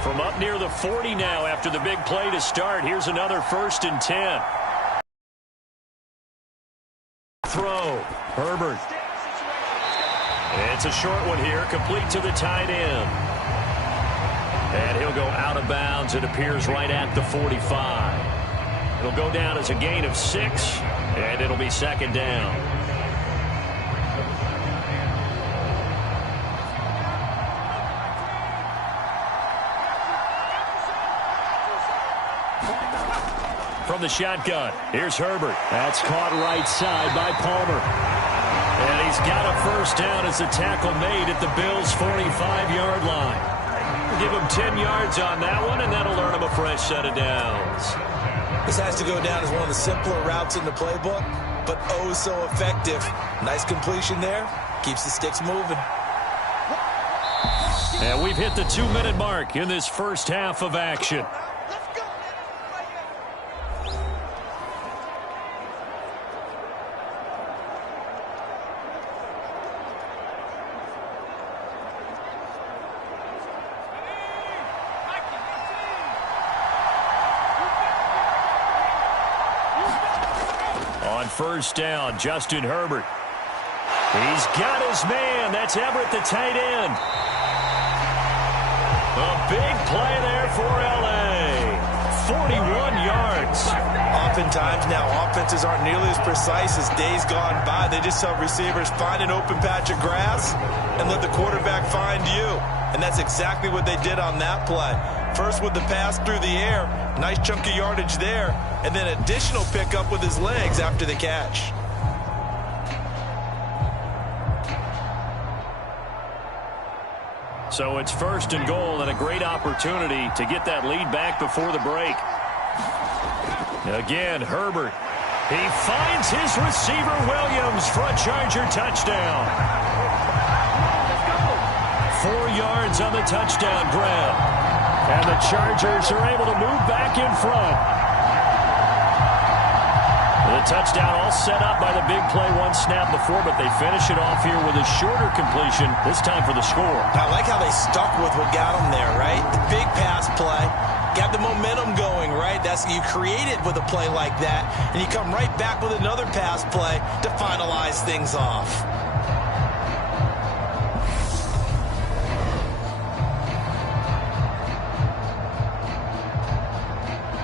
From up near the 40 now after the big play to start, here's another 1st and 10. Throw. Herbert. It's a short one here, complete to the tight end. And he'll go out of bounds, it appears, right at the 45. It'll go down as a gain of 6, and it'll be 2nd down. From the shotgun, here's Herbert. That's caught right side by Palmer. And he's got a 1st down as the tackle made at the Bills' 45-yard line. We'll give him 10 yards on that one, and that'll earn him a fresh set of downs. This has to go down as one of the simpler routes in the playbook, but oh so effective. Nice completion there. Keeps the sticks moving. And we've hit the 2-minute mark in this first half of action. On 1st down, Justin Herbert. He's got his man. That's Everett, the tight end. A big play there for L.A. 41 yards. Oftentimes now, offenses aren't nearly as precise as days gone by. They just have receivers find an open patch of grass and let the quarterback find you. And that's exactly what they did on that play. First with the pass through the air, nice chunk of yardage there, and then additional pickup with his legs after the catch. So it's 1st and goal and a great opportunity to get that lead back before the break. Again, Herbert. He finds his receiver, Williams, for a Charger touchdown. 4 yards on the touchdown grab. And the Chargers are able to move back in front. The touchdown all set up by the big play one snap before, but they finish it off here with a shorter completion, this time for the score. I like how they stuck with what got them there, right? The big pass play. Got the momentum going, right? That's you create it with a play like that, and you come right back with another pass play to finalize things off.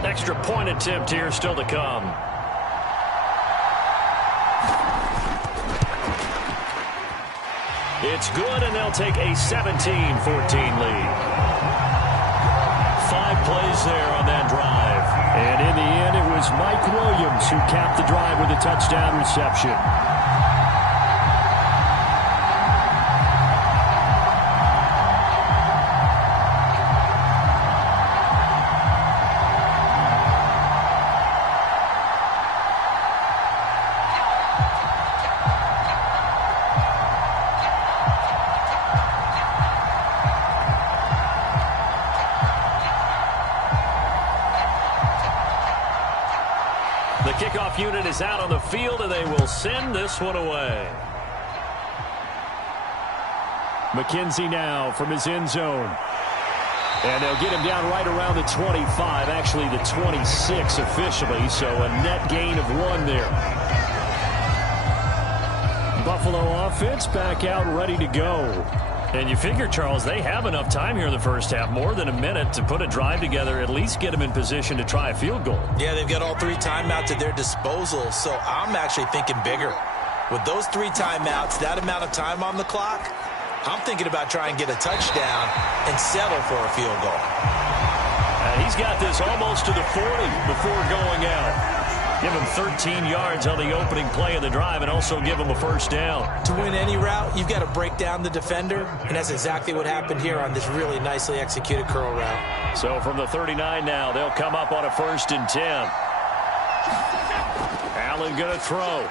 Extra point attempt here still to come. It's good, and they'll take a 17-14 lead. 5 plays there on that drive. And in the end, it was Mike Williams who capped the drive with a touchdown reception. The kickoff unit is out on the field, and they will send this one away. McKenzie now from his end zone. And they'll get him down right around the 25, actually the 26 officially, so a net gain of 1 there. Buffalo offense back out ready to go. And you figure, Charles, they have enough time here in the first half, more than a minute, to put a drive together, at least get them in position to try a field goal. Yeah, they've got all 3 timeouts at their disposal, so I'm actually thinking bigger. With those 3 timeouts, that amount of time on the clock, I'm thinking about trying to get a touchdown and settle for a field goal. He's got this almost to the 40 before going out. Give him 13 yards on the opening play of the drive and also give him a first down. To win any route, you've got to break down the defender, and that's exactly what happened here on this really nicely executed curl route. So from the 39 now, they'll come up on a 1st and 10. Allen going to throw.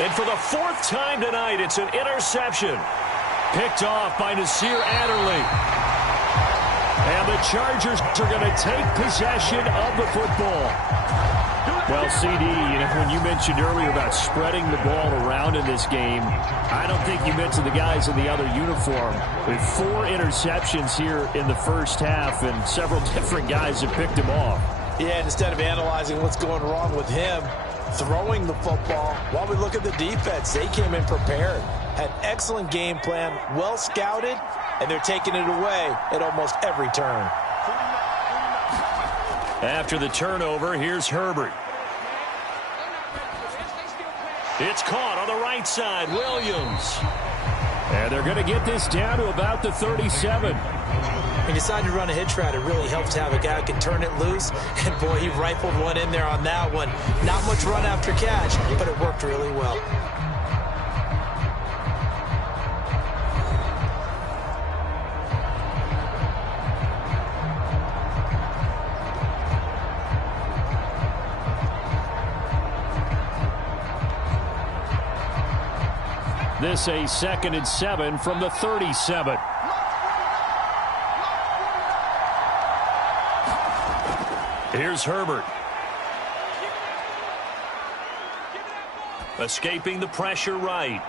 And for the 4th time tonight, it's an interception. Picked off by Nasir Adderley. And the Chargers are going to take possession of the football. Well, CD, when you mentioned earlier about spreading the ball around in this game, I don't think you mentioned the guys in the other uniform. With 4 interceptions here in the first half, and several different guys have picked him off. Yeah, instead of analyzing what's going wrong with him, throwing the football, while we look at the defense, they came in prepared. Had excellent game plan, well scouted, and they're taking it away at almost every turn. After the turnover, here's Herbert. It's caught on the right side, Williams. And they're going to get this down to about the 37. When you decide to run a hitch route, it really helps to have a guy who can turn it loose. And, boy, he rifled one in there on that one. Not much run after catch, but it worked really well. This a 2nd and 7 from the 37. Here's Herbert. Escaping the pressure right.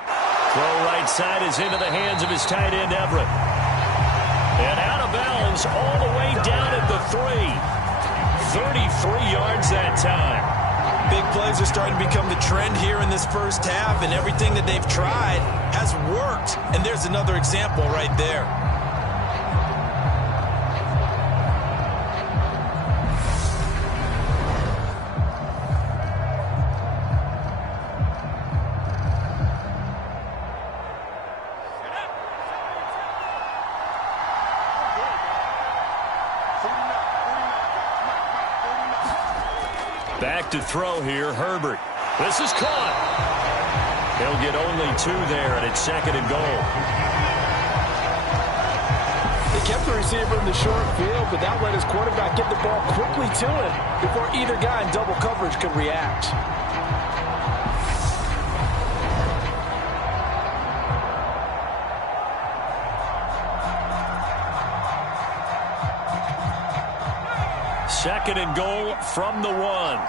Throw right side is into the hands of his tight end Everett. And out of bounds all the way down at the 3. 33 yards that time. Big plays are starting to become the trend here in this first half, and everything that they've tried has worked. And there's another example right there. Back to throw here, Herbert. This is caught. He'll get only 2 there, and it's 2nd and goal. They kept the receiver in the short field, but that let his quarterback get the ball quickly to him before either guy in double coverage could react. Second and goal from the 1.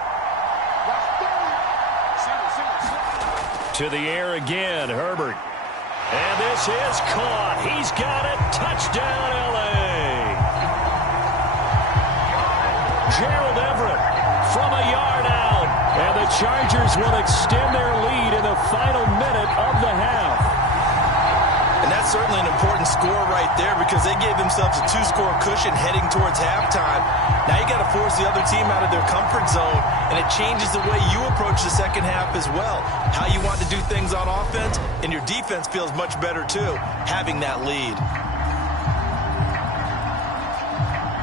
To the air again, Herbert. And this is caught. He's got it. Touchdown, L.A. Gerald Everett from a yard out. And the Chargers will extend their lead in the final minute of the half. And that's certainly an important score right there because they gave themselves a 2-score cushion heading towards halftime. Now you got to force the other team out of their comfort zone, and it changes the way you approach the second half as well. How you want to do things on offense, and your defense feels much better too, having that lead.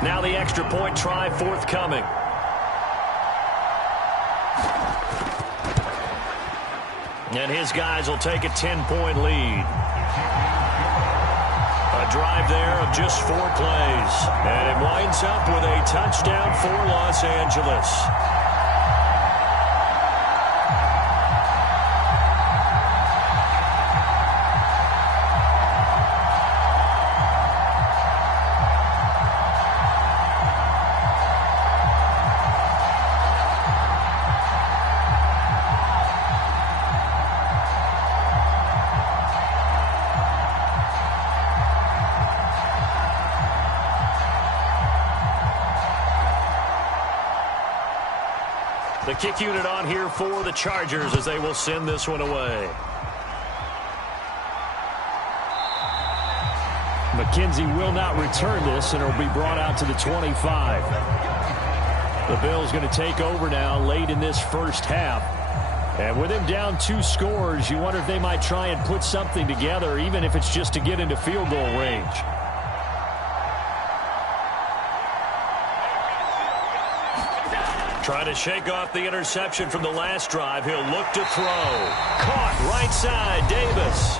Now the extra point try forthcoming. And his guys will take a 10-point lead. A drive there of just 4 plays. And it winds up with a touchdown for Los Angeles. The kick unit on here for the Chargers as they will send this one away. McKenzie will not return this, and it will be brought out to the 25. The Bills going to take over now late in this first half. And with him down 2 scores, you wonder if they might try and put something together, even if it's just to get into field goal range. Trying to shake off the interception from the last drive. He'll look to throw. Caught right side, Davis.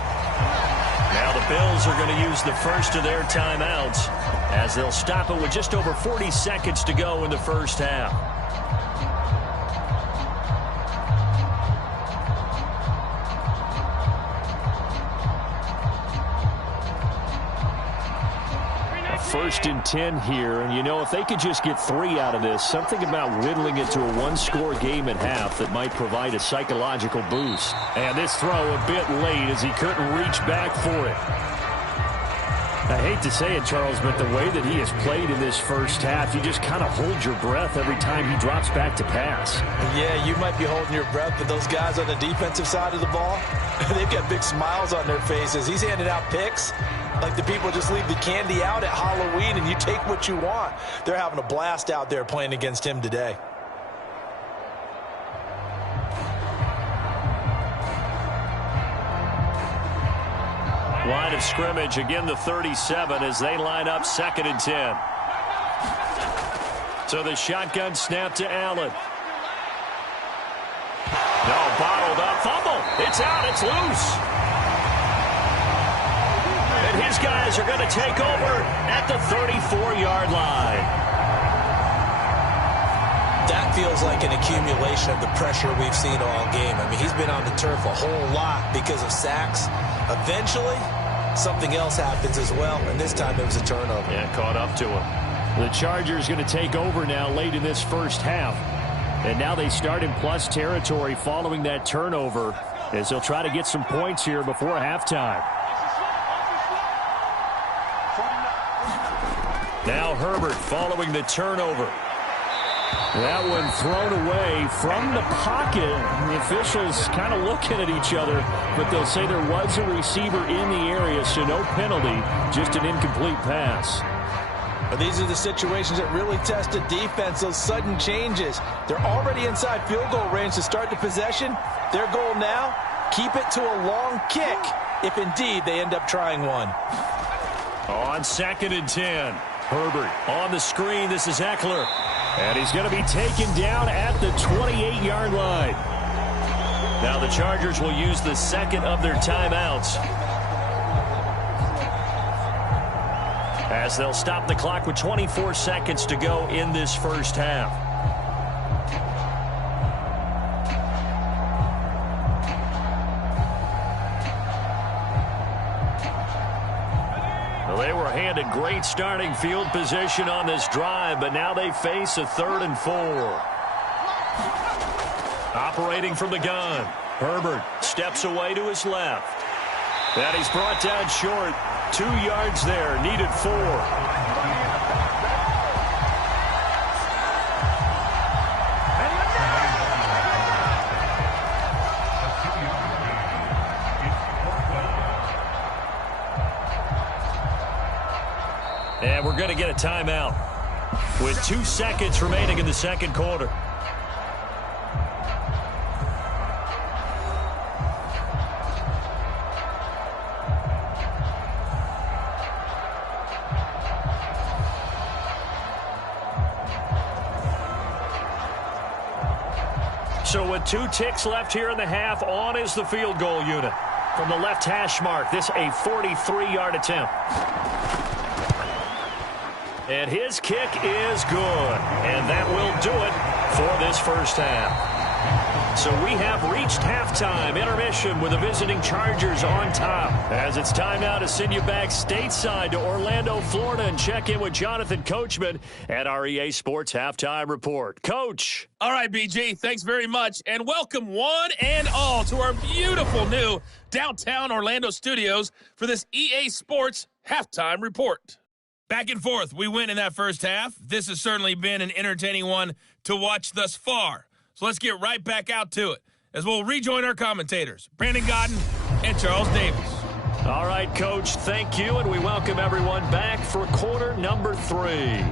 Now the Bills are going to use the first of their timeouts as they'll stop it with just over 40 seconds to go in the first half. First and 10 here, and you know, if they could just get 3 out of this, something about whittling it to a 1-score game at half that might provide a psychological boost. And this throw a bit late as he couldn't reach back for it. I hate to say it, Charles, but the way that he has played in this first half, you just kind of hold your breath every time he drops back to pass. Yeah, you might be holding your breath, but those guys on the defensive side of the ball, they've got big smiles on their faces. He's handing out picks like the people just leave the candy out at Halloween and you take what you want. They're having a blast out there playing against him today. Line of scrimmage, again the 37 as they line up 2nd and 10. So the shotgun snap to Allen. No, bottled up, fumble. It's out, it's loose. And his guys are going to take over at the 34-yard line. That feels like an accumulation of the pressure we've seen all game. I mean, he's been on the turf a whole lot because of sacks. Eventually, something else happens as well, and this time it was a turnover. Yeah, caught up to him. The Chargers going to take over now late in this first half. And now they start in plus territory following that turnover as they'll try to get some points here before halftime. Now Herbert following the turnover. That one thrown away from the pocket. The officials kind of looking at each other, but they'll say there was a receiver in the area, so no penalty, just an incomplete pass. But these are the situations that really test a defense, those sudden changes. They're already inside field goal range to start the possession. Their goal now, keep it to a long kick, if indeed they end up trying one. On 2nd and 10. Herbert on the screen. This is Eckler. And he's going to be taken down at the 28-yard line. Now the Chargers will use the second of their timeouts, as they'll stop the clock with 24 seconds to go in this first half. Well, they were handed great starting field position on this drive, but now they face a 3rd and 4. Operating from the gun, Herbert steps away to his left. And he's brought down short. 2 yards there, needed 4. And we're going to get a timeout with 2 seconds remaining in the second quarter. So with 2 ticks left here in the half, on is the field goal unit. From the left hash mark, this a 43-yard attempt. And his kick is good. And that will do it for this first half. So we have reached halftime intermission with the visiting Chargers on top. As it's time now to send you back stateside to Orlando, Florida, and check in with Jonathan Coachman at our EA Sports Halftime Report. Coach. All right, BG, thanks very much. And welcome one and all to our beautiful new downtown Orlando studios for this EA Sports Halftime Report. Back and forth, we win in that first half. This has certainly been an entertaining one to watch thus far. So let's get right back out to it as we'll rejoin our commentators, Brandon Godden and Charles Davis. All right, Coach, thank you, and we welcome everyone back for quarter number 3.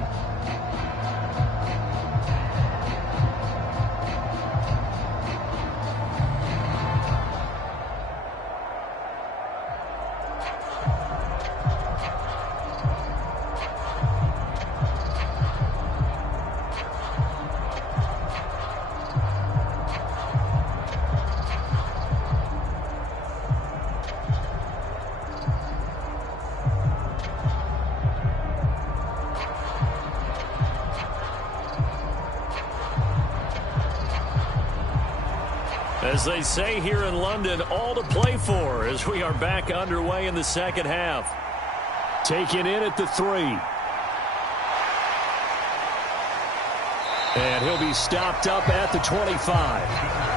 As they say here in London, all to play for as we are back underway in the second half. Taken in at the 3. And he'll be stopped up at the 25.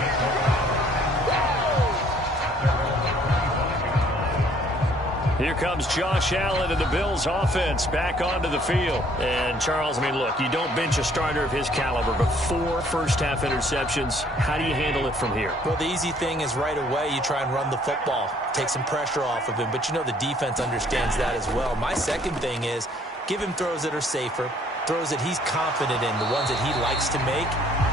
Here comes Josh Allen and the Bills offense back onto the field. And, Charles, I mean, look, you don't bench a starter of his caliber, but 4 first-half interceptions. How do you handle it from here? Well, the easy thing is right away you try and run the football, take some pressure off of him. But, you know, the defense understands that as well. My second thing is give him throws that are safer, throws that he's confident in, the ones that he likes to make.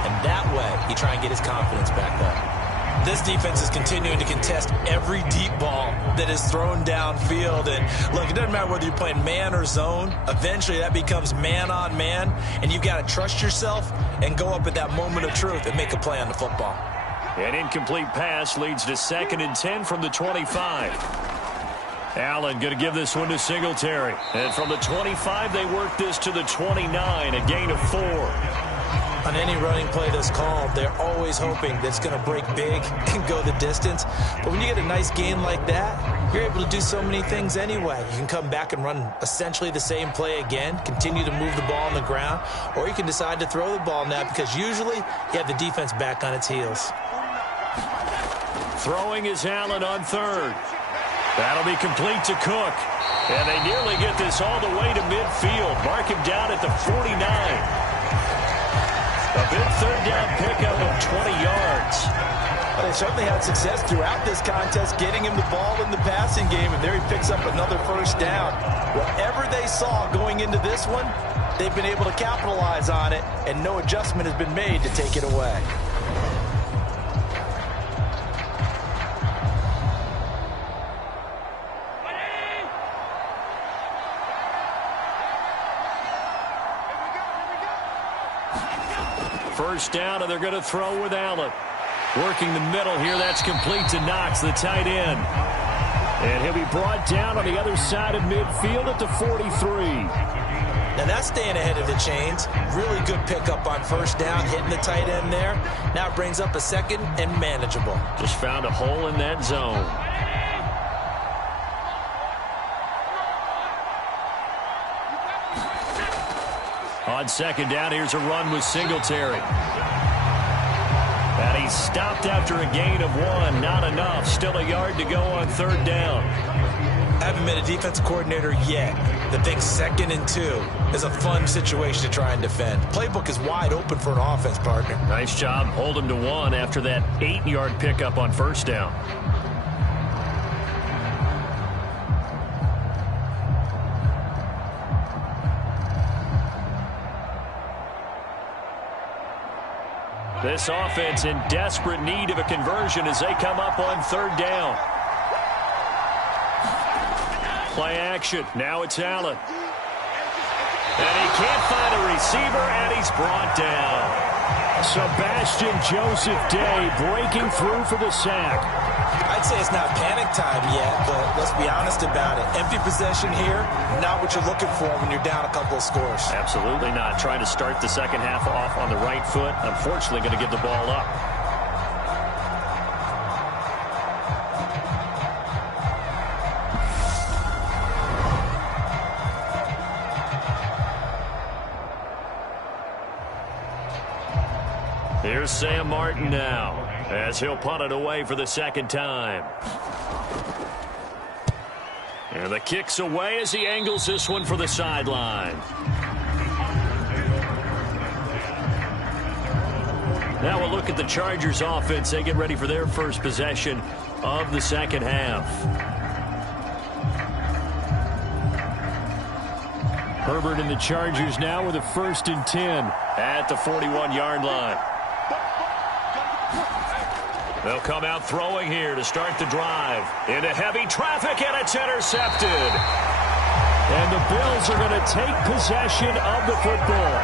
And that way you try and get his confidence back up. This defense is continuing to contest every deep ball that is thrown downfield. And, look, it doesn't matter whether you're playing man or zone. Eventually that becomes man on man, and you've got to trust yourself and go up at that moment of truth and make a play on the football. An incomplete pass leads to 2nd and 10 from the 25. Allen going to give this one to Singletary. And from the 25, they work this to the 29, a gain of 4. On any running play that's called, they're always hoping that it's going to break big and go the distance. But when you get a nice gain like that, you're able to do so many things anyway. You can come back and run essentially the same play again, continue to move the ball on the ground, or you can decide to throw the ball now because usually you have the defense back on its heels. Throwing is Allen on 3rd. That'll be complete to Cook. And they nearly get this all the way to midfield. Mark him down at the 49. A big 3rd down pickup of 20 yards. Well, they certainly had success throughout this contest, getting him the ball in the passing game, and there he picks up another 1st down. Whatever they saw going into this one, they've been able to capitalize on it, and no adjustment has been made to take it away. First down, and they're going to throw with Allen. Working the middle here, that's complete to Knox, the tight end. And he'll be brought down on the other side of midfield at the 43. Now that's staying ahead of the chains. Really good pickup on 1st down, hitting the tight end there. Now it brings up a 2nd and manageable. Just found a hole in that zone. On 2nd down, here's a run with Singletary. And he's stopped after a gain of 1. Not enough. Still a yard to go on 3rd down. I haven't been a defensive coordinator yet that thinks 2nd and 2 is a fun situation to try and defend. Playbook is wide open for an offense, partner. Nice job. Hold him to 1 after that 8-yard pickup on 1st down. This offense in desperate need of a conversion as they come up on 3rd down. Play action. Now it's Allen. And he can't find a receiver, and he's brought down. Sebastian Joseph Day breaking through for the sack. I'd say it's not panic time yet, but let's be honest about it. Empty possession here, not what you're looking for when you're down a couple of scores. Absolutely not. Trying to start the second half off on the right foot. Unfortunately, going to give the ball up. Here's Sam Martin now, as he'll punt it away for the 2nd time. And the kick's away as he angles this one for the sideline. Now we'll look at the Chargers offense. They get ready for their first possession of the second half. Herbert and the Chargers now with a 1st and 10 at the 41-yard line. They'll come out throwing here to start the drive. Into heavy traffic, and it's intercepted. And the Bills are going to take possession of the football.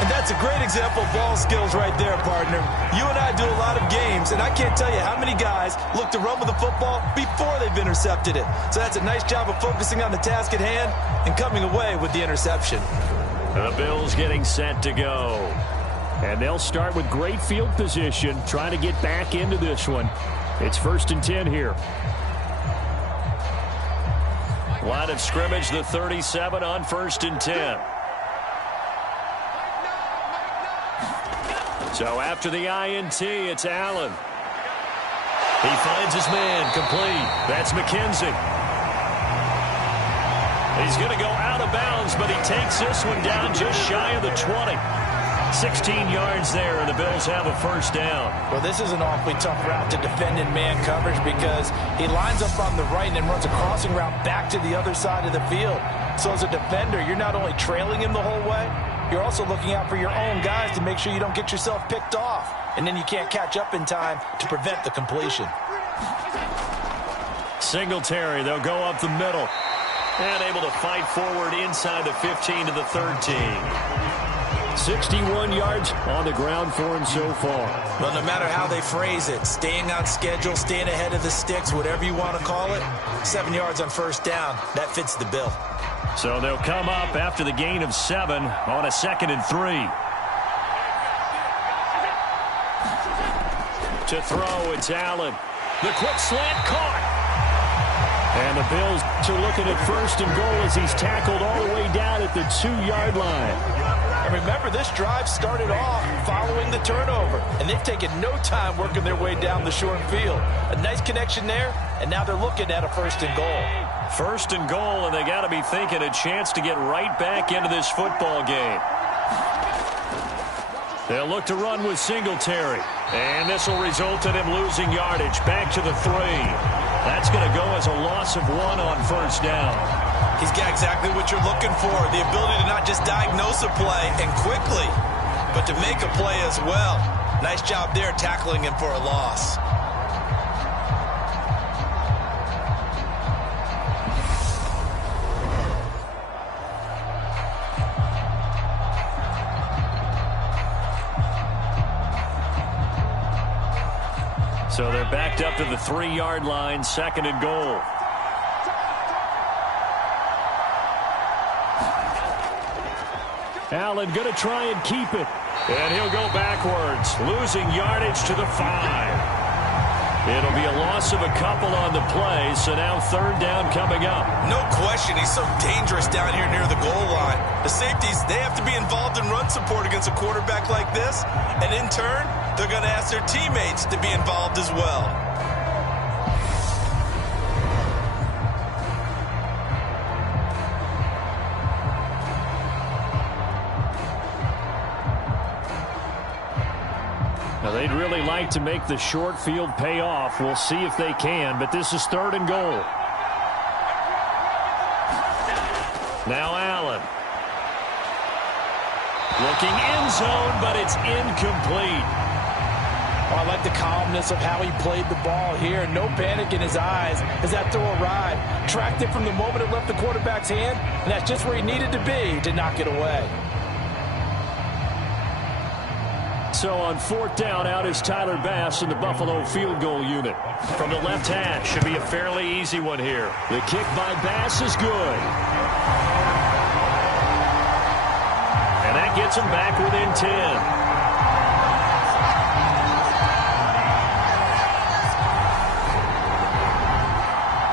And that's a great example of ball skills right there, partner. You and I do a lot of games, and I can't tell you how many guys look to run with the football before they've intercepted it. So that's a nice job of focusing on the task at hand and coming away with the interception. The Bills getting set to go. And they'll start with great field position, trying to get back into this one. It's 1st and 10 here. Line of scrimmage, the 37 on 1st and 10. So after the INT, it's Allen. He finds his man, complete. That's McKenzie. He's going to go out of bounds, but he takes this one down just shy of the 20. 16 yards there, and the Bills have a 1st down. Well, this is an awfully tough route to defend in man coverage because he lines up on the right and then runs a crossing route back to the other side of the field. So as a defender, you're not only trailing him the whole way, you're also looking out for your own guys to make sure you don't get yourself picked off. And then you can't catch up in time to prevent the completion. Singletary, they'll go up the middle. And able to fight forward inside the 15 to the 13. 61 yards on the ground for him so far. Well, no matter how they phrase it, staying on schedule, staying ahead of the sticks, whatever you want to call it, 7 yards on 1st down, that fits the bill. So they'll come up after the gain of 7 on a 2nd and 3. To throw, it's Allen. The quick slant caught. And the Bills are looking at 1st and goal as he's tackled all the way down at the 2-yard line. And remember, this drive started off following the turnover, and they've taken no time working their way down the short field. A nice connection there, and now they're looking at a 1st and goal. 1st and goal, and they got to be thinking a chance to get right back into this football game. They'll look to run with Singletary, and this will result in him losing yardage back to the 3. That's going to go as a loss of 1 on 1st down. He's got exactly what you're looking for, the ability to not just diagnose a play and quickly, but to make a play as well. Nice job there tackling him for a loss. So they're backed up to the 3-yard line, 2nd and goal. Allen going to try and keep it. And he'll go backwards, losing yardage to the 5. It'll be a loss of a couple on the play, so now 3rd down coming up. No question, he's so dangerous down here near the goal line. The safeties, they have to be involved in run support against a quarterback like this, and in turn, they're going to ask their teammates to be involved as well. Now, they'd really like to make the short field pay off. We'll see if they can, but this is 3rd and goal. Now Allen. Looking end zone, but it's incomplete. Oh, I like the calmness of how he played the ball here. No panic in his eyes as that throw arrived. Tracked it from the moment it left the quarterback's hand, and that's just where he needed to be to knock it away. So on 4th down, out is Tyler Bass in the Buffalo field goal unit. From the left hash, should be a fairly easy one here. The kick by Bass is good. And that gets him back within 10.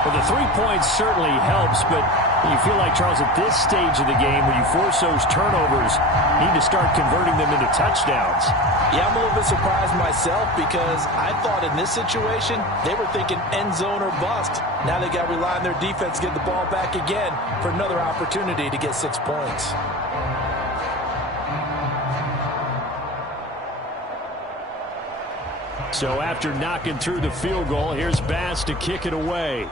Well, the 3 points certainly helps, but you feel like, Charles, at this stage of the game, when you force those turnovers, you need to start converting them into touchdowns. Yeah, I'm a little bit surprised myself because I thought in this situation, they were thinking end zone or bust. Now they got to rely on their defense to get the ball back again for another opportunity to get 6 points. So after knocking through the field goal, here's Bass to kick it away.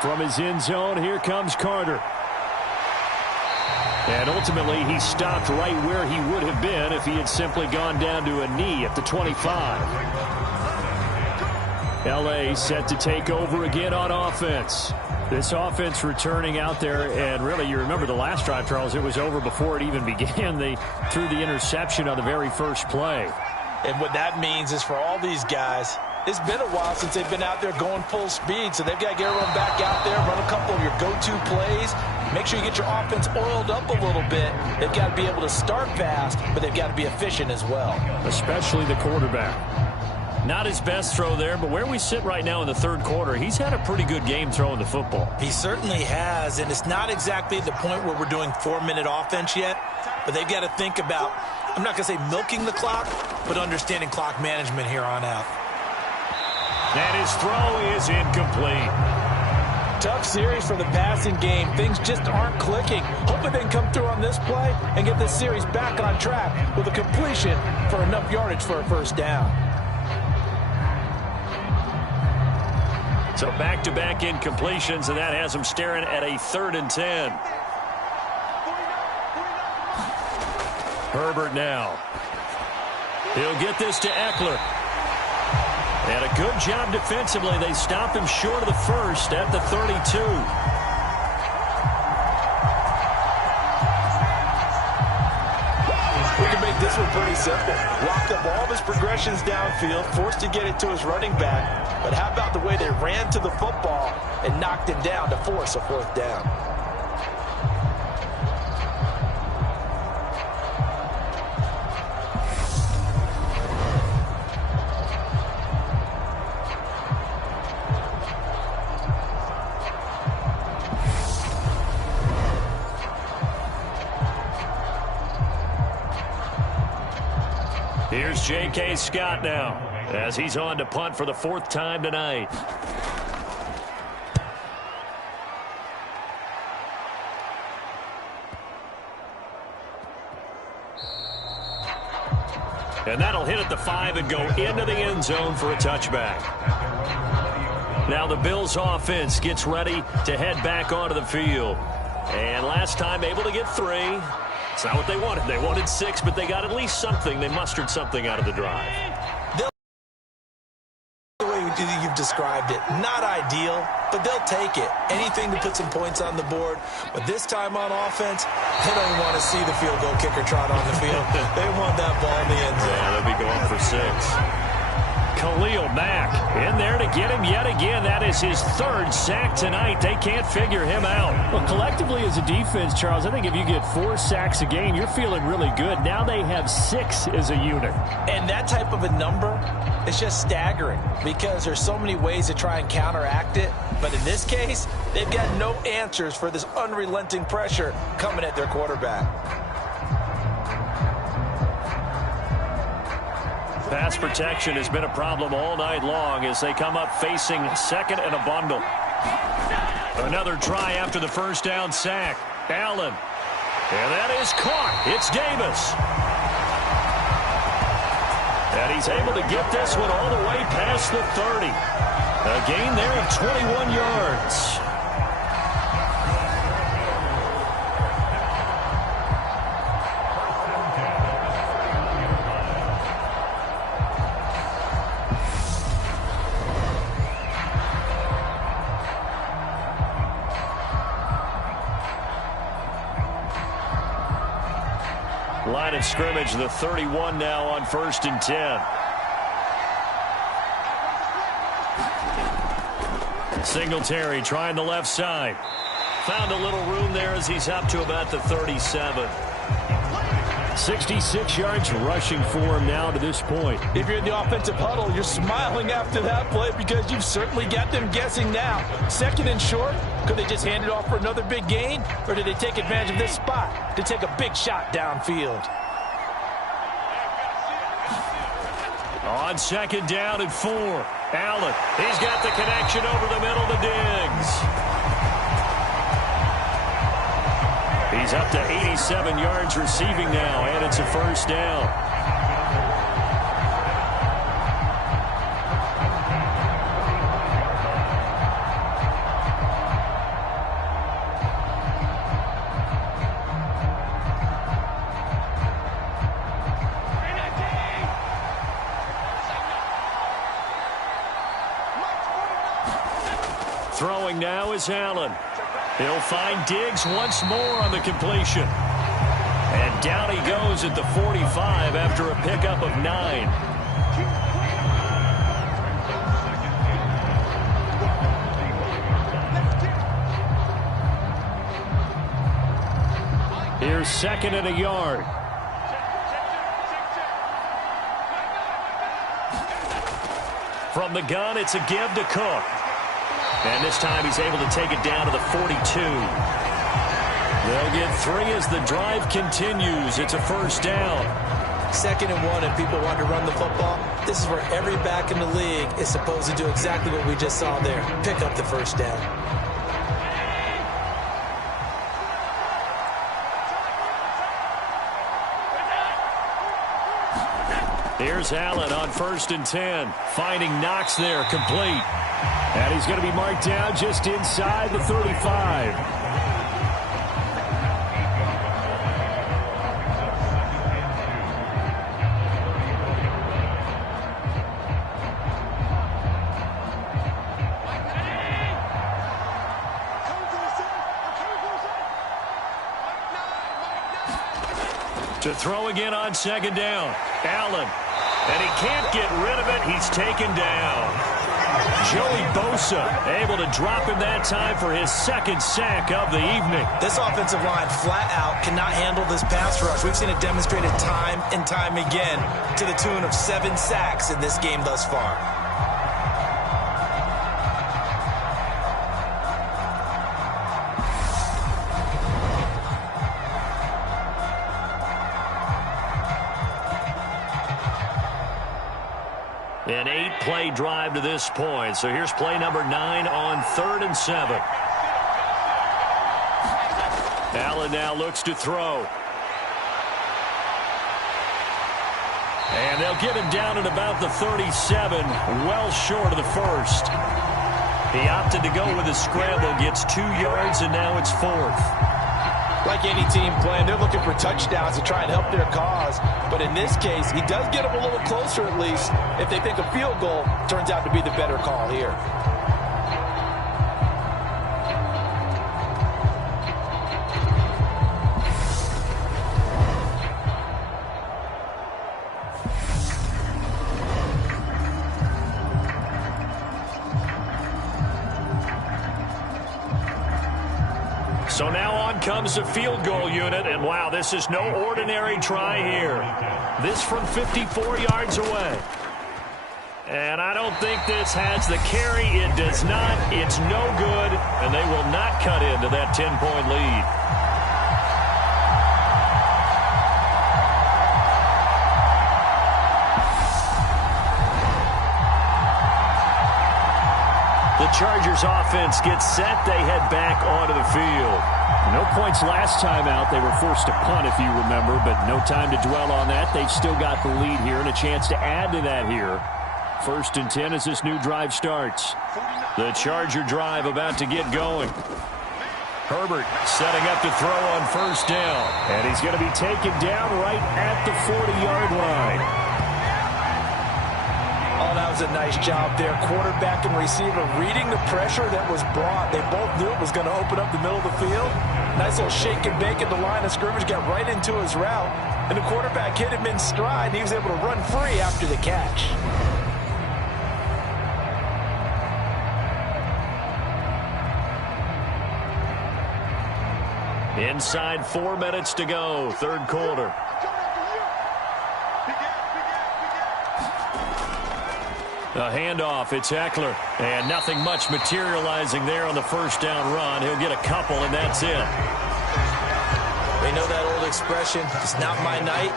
From his end zone, here comes Carter. And ultimately, he stopped right where he would have been if he had simply gone down to a knee at the 25. L.A. set to take over again on offense. This offense returning out there, and really, you remember the last drive, Charles, it was over before it even began. They threw the interception on the very first play. And what that means is for all these guys, it's been a while since they've been out there going full speed, so they've got to get everyone back out there, run a couple of your go-to plays, make sure you get your offense oiled up a little bit. They've got to be able to start fast, but they've got to be efficient as well. Especially the quarterback. Not his best throw there, but where we sit right now in the third quarter, he's had a pretty good game throwing the football. He certainly has, and it's not exactly at the point where we're doing 4-minute offense yet, but they've got to think about, I'm not going to say milking the clock, but understanding clock management here on out. And his throw is incomplete. Tough series for the passing game. Things just aren't clicking. Hoping they can come through on this play and get this series back on track with a completion for enough yardage for a first down. So back-to-back incompletions, and that has him staring at a 3rd and 10. Herbert now. He'll get this to Eckler. And a good job defensively. They stop him short of the first at the 32. We can make this one pretty simple. Lock up all of his progressions downfield, forced to get it to his running back. But how about the way they ran to the football and knocked him down to force a 4th down? Here's J.K. Scott now as he's on to punt for the 4th time tonight. And that'll hit at the 5 and go into the end zone for a touchback. Now the Bills offense gets ready to head back onto the field. And last time able to get 3. It's not what they wanted. They wanted 6, but they got at least something. They mustered something out of the drive. The way you've described it, not ideal, but they'll take it. Anything to put some points on the board. But this time on offense, they don't even want to see the field goal kicker trot on the field. They want that ball in the end zone. Yeah, they'll be going for 6. Khalil Mack in there to get him yet again. That is his 3rd sack tonight. They can't figure him out. Well, collectively as a defense, Charles, I think if you get 4 sacks a game, you're feeling really good. Now they have 6 as a unit. And that type of a number is just staggering because there's so many ways to try and counteract it. But in this case, they've got no answers for this unrelenting pressure coming at their quarterback. Pass protection has been a problem all night long as they come up facing 2nd and a bundle. Another try after the 1st down sack. Allen. And that is caught. It's Davis. And he's able to get this one all the way past the 30. A gain there of 21 yards. Line of scrimmage, the 31 now on 1st and 10. Singletary trying the left side. Found a little room there as he's up to about the 37. 66 yards rushing for him now to this point. If you're in the offensive huddle, you're smiling after that play because you've certainly got them guessing now. 2nd and short, could they just hand it off for another big gain? Or did they take advantage of this spot to take a big shot downfield? On 2nd down and 4. Allen, he's got the connection over the middle to Diggs. He's up to 87 yards receiving now, and it's a 1st down. Throwing now is Allen. He'll find Diggs once more on the completion. And down he goes at the 45 after a pickup of 9. Here's 2nd and a yard. From the gun, it's a give to Cook. And this time he's able to take it down to the 42. They'll get 3 as the drive continues. It's a 1st down. 2nd and 1 and people want to run the football. This is where every back in the league is supposed to do exactly what we just saw there. Pick up the 1st down. Here's Allen on 1st and 10. Finding Knox there, complete. And he's going to be marked down just inside the 35. To throw again on 2nd down. Allen. And he can't get rid of it. He's taken down. Joey Bosa able to drop him that time for his 2nd sack of the evening. This offensive line flat out cannot handle this pass rush. We've seen it demonstrated time and time again to the tune of 7 sacks in this game thus far. An 8-play drive to this point. So here's play number 9 on 3rd and 7. Allen now looks to throw. And they'll get him down at about the 37, well short of the 1st. He opted to go with a scramble, gets 2 yards, and now it's 4th. Like any team playing, they're looking for touchdowns to try and help their cause. But in this case, he does get them a little closer at least if they think a field goal turns out to be the better call here. So now on comes the field goal unit, and wow, this is no ordinary try here. This from 54 yards away. And I don't think this has the carry. It does not. It's no good, and they will not cut into that 10-point lead. The Chargers offense gets set. They head back onto the field. No points last time out. They were forced to punt, if you remember, but no time to dwell on that. They've still got the lead here and a chance to add to that here. 1st and 10 as this new drive starts. The Charger drive about to get going. Herbert setting up to throw on 1st down. And he's going to be taken down right at the 40-yard line. Oh, that was a nice job there. Quarterback and receiver reading the pressure that was brought. They both knew it was going to open up the middle of the field. Nice little shake and bake at the line of scrimmage, got right into his route. And the quarterback hit him in stride, and he was able to run free after the catch. Inside 4 minutes to go, 3rd quarter. A handoff, it's Eckler. And nothing much materializing there on the 1st down run. He'll get a couple, and that's it. We know that old expression, it's not my night.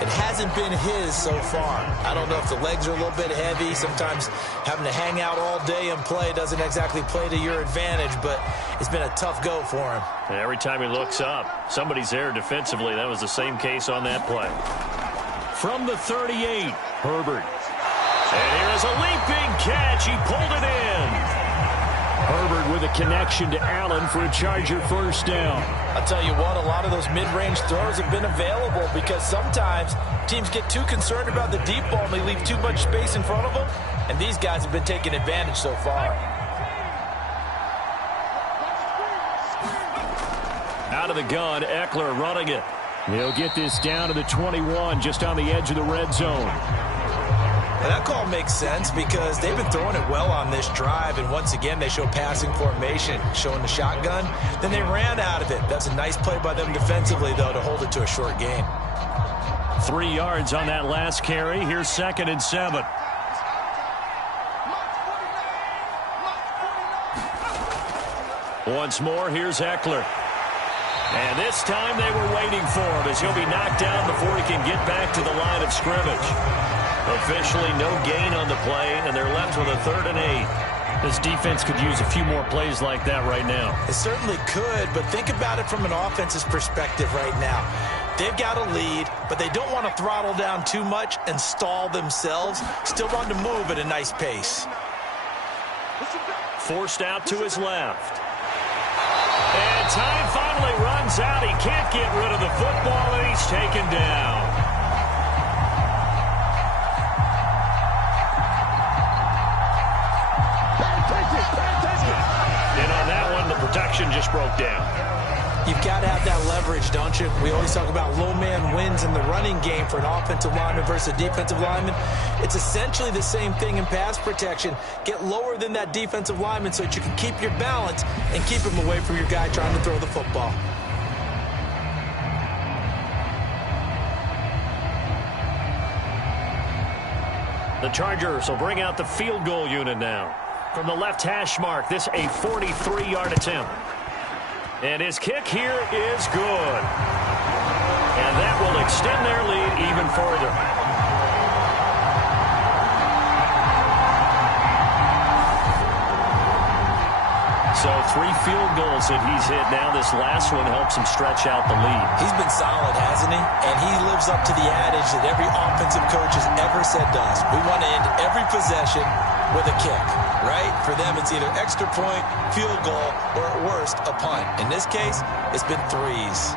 It hasn't been his so far. I don't know if the legs are a little bit heavy. Sometimes having to hang out all day and play doesn't exactly play to your advantage, but it's been a tough go for him. And every time he looks up, somebody's there defensively. That was the same case on that play. From the 38, Herbert. And here's a leaping catch. He pulled it in. Herbert with a connection to Allen for a Charger 1st down. I'll tell you what, a lot of those mid-range throws have been available because sometimes teams get too concerned about the deep ball and they leave too much space in front of them, and these guys have been taking advantage so far. Out of the gun, Eckler running it. He'll get this down to the 21, just on the edge of the red zone. And that call makes sense because they've been throwing it well on this drive, and once again they show passing formation, showing the shotgun. Then they ran out of it. That's a nice play by them defensively, though, to hold it to a short gain. 3 yards on that last carry. Here's 2nd and 7. Once more, here's Eckler. And this time they were waiting for him as he'll be knocked down before he can get back to the line of scrimmage. Officially no gain on the play, and they're left with a 3rd and 8. This defense could use a few more plays like that right now. It certainly could, but think about it from an offense's perspective right now. They've got a lead, but they don't want to throttle down too much and stall themselves. Still want to move at a nice pace. Forced out to his left. And time finally runs out. He can't get rid of the football, and he's taken down. And on that one, the protection just broke down. You've got to have that leverage, don't you? We always talk about low man wins in the running game for an offensive lineman versus a defensive lineman. It's essentially the same thing in pass protection. Get lower than that defensive lineman so that you can keep your balance and keep him away from your guy trying to throw the football. The Chargers will bring out the field goal unit now. From the left hash mark, this a 43-yard attempt. And his kick here is good. And that will extend their lead even further. So 3 field goals that he's hit now. This last one helps him stretch out the lead. He's been solid, hasn't he? And he lives up to the adage that every offensive coach has ever said to us. We want to end every possession with a kick, right? For them, it's either extra point, field goal, or at worst, a punt. In this case, it's been 3s.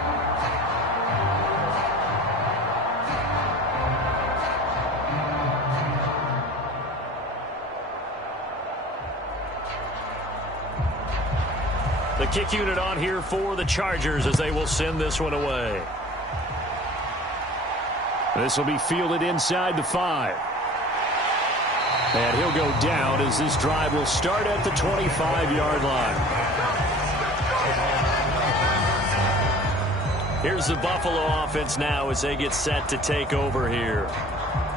The kick unit on here for the Chargers as they will send this one away. This will be fielded inside the 5. And he'll go down as this drive will start at the 25-yard line. Here's the Buffalo offense now as they get set to take over here.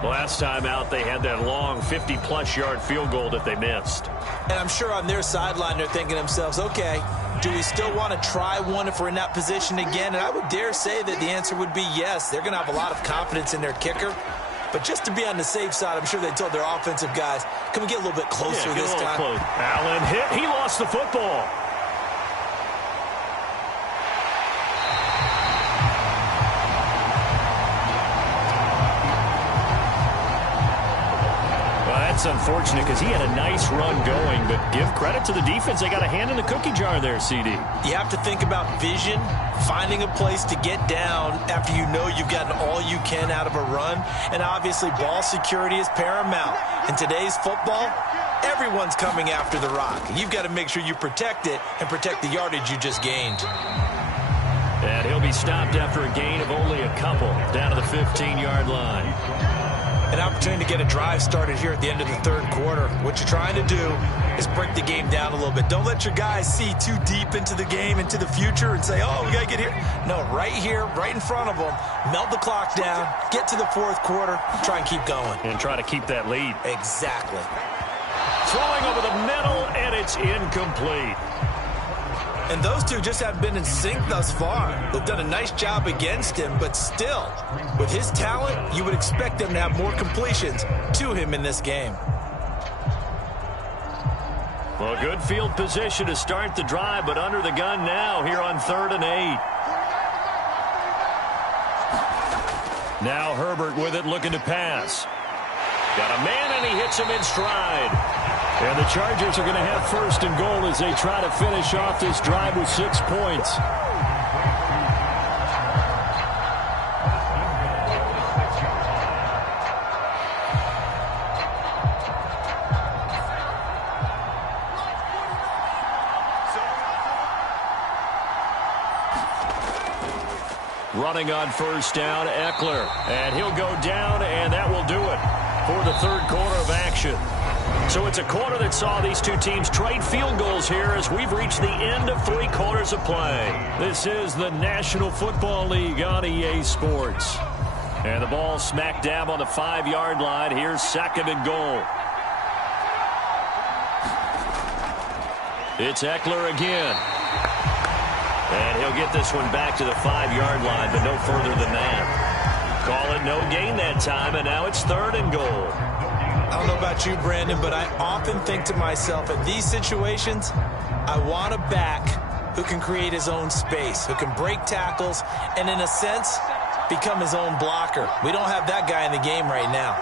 Last time out, they had that long 50-plus yard field goal that they missed. And I'm sure on their sideline they're thinking to themselves, okay, do we still want to try one if we're in that position again? And I would dare say that the answer would be yes. They're going to have a lot of confidence in their kicker. But just to be on the safe side, I'm sure they told their offensive guys, can we get a little bit closer this time? Close. Allen hit. He lost the football. That's unfortunate because he had a nice run going, but give credit to the defense. They got a hand in the cookie jar there, CD. You have to think about vision, finding a place to get down after you know you've gotten all you can out of a run, and obviously ball security is paramount. In today's football, everyone's coming after the rock. You've got to make sure you protect it and protect the yardage you just gained. And he'll be stopped after a gain of only a couple down to the 15-yard line. An opportunity to get a drive started here at the end of the 3rd quarter. What you're trying to do is break the game down a little bit. Don't let your guys see too deep into the game, into the future, and say, oh, we got to get here. No, right here, right in front of them, melt the clock down, get to the 4th quarter, try and keep going. And try to keep that lead. Exactly. Throwing over the middle, and it's incomplete. And those two just haven't been in sync thus far. They've done a nice job against him, but still, with his talent, you would expect them to have more completions to him in this game. Well, good field position to start the drive, but under the gun now here on 3rd and 8. Now Herbert with it, looking to pass. Got a man, and he hits him in stride. And the Chargers are going to have 1st and goal as they try to finish off this drive with 6 points. Running on 1st down, Eckler. And he'll go down, and that will do it for for the third quarter of action. So it's a quarter that saw these two teams trade field goals here as we've reached the end of 3 quarters of play. This is the National Football League on EA Sports. And the ball smack dab on the 5-yard line. Here's 2nd and goal. It's Eckler again. And he'll get this one back to the 5-yard line, but no further than that. Call it no gain that time, and now it's 3rd and goal. I don't know about you, Brandon, but I often think to myself, in these situations, I want a back who can create his own space, who can break tackles, and in a sense, become his own blocker. We don't have that guy in the game right now.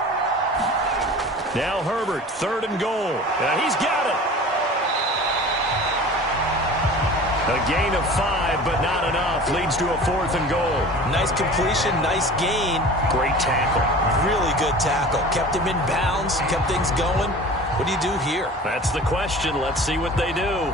Now Herbert, 3rd and goal. He's got it. A gain of 5, but not enough. Leads to a 4th and goal. Nice completion, nice gain. Great tackle. Really good tackle. Kept him in bounds, kept things going. What do you do here? That's the question. Let's see what they do.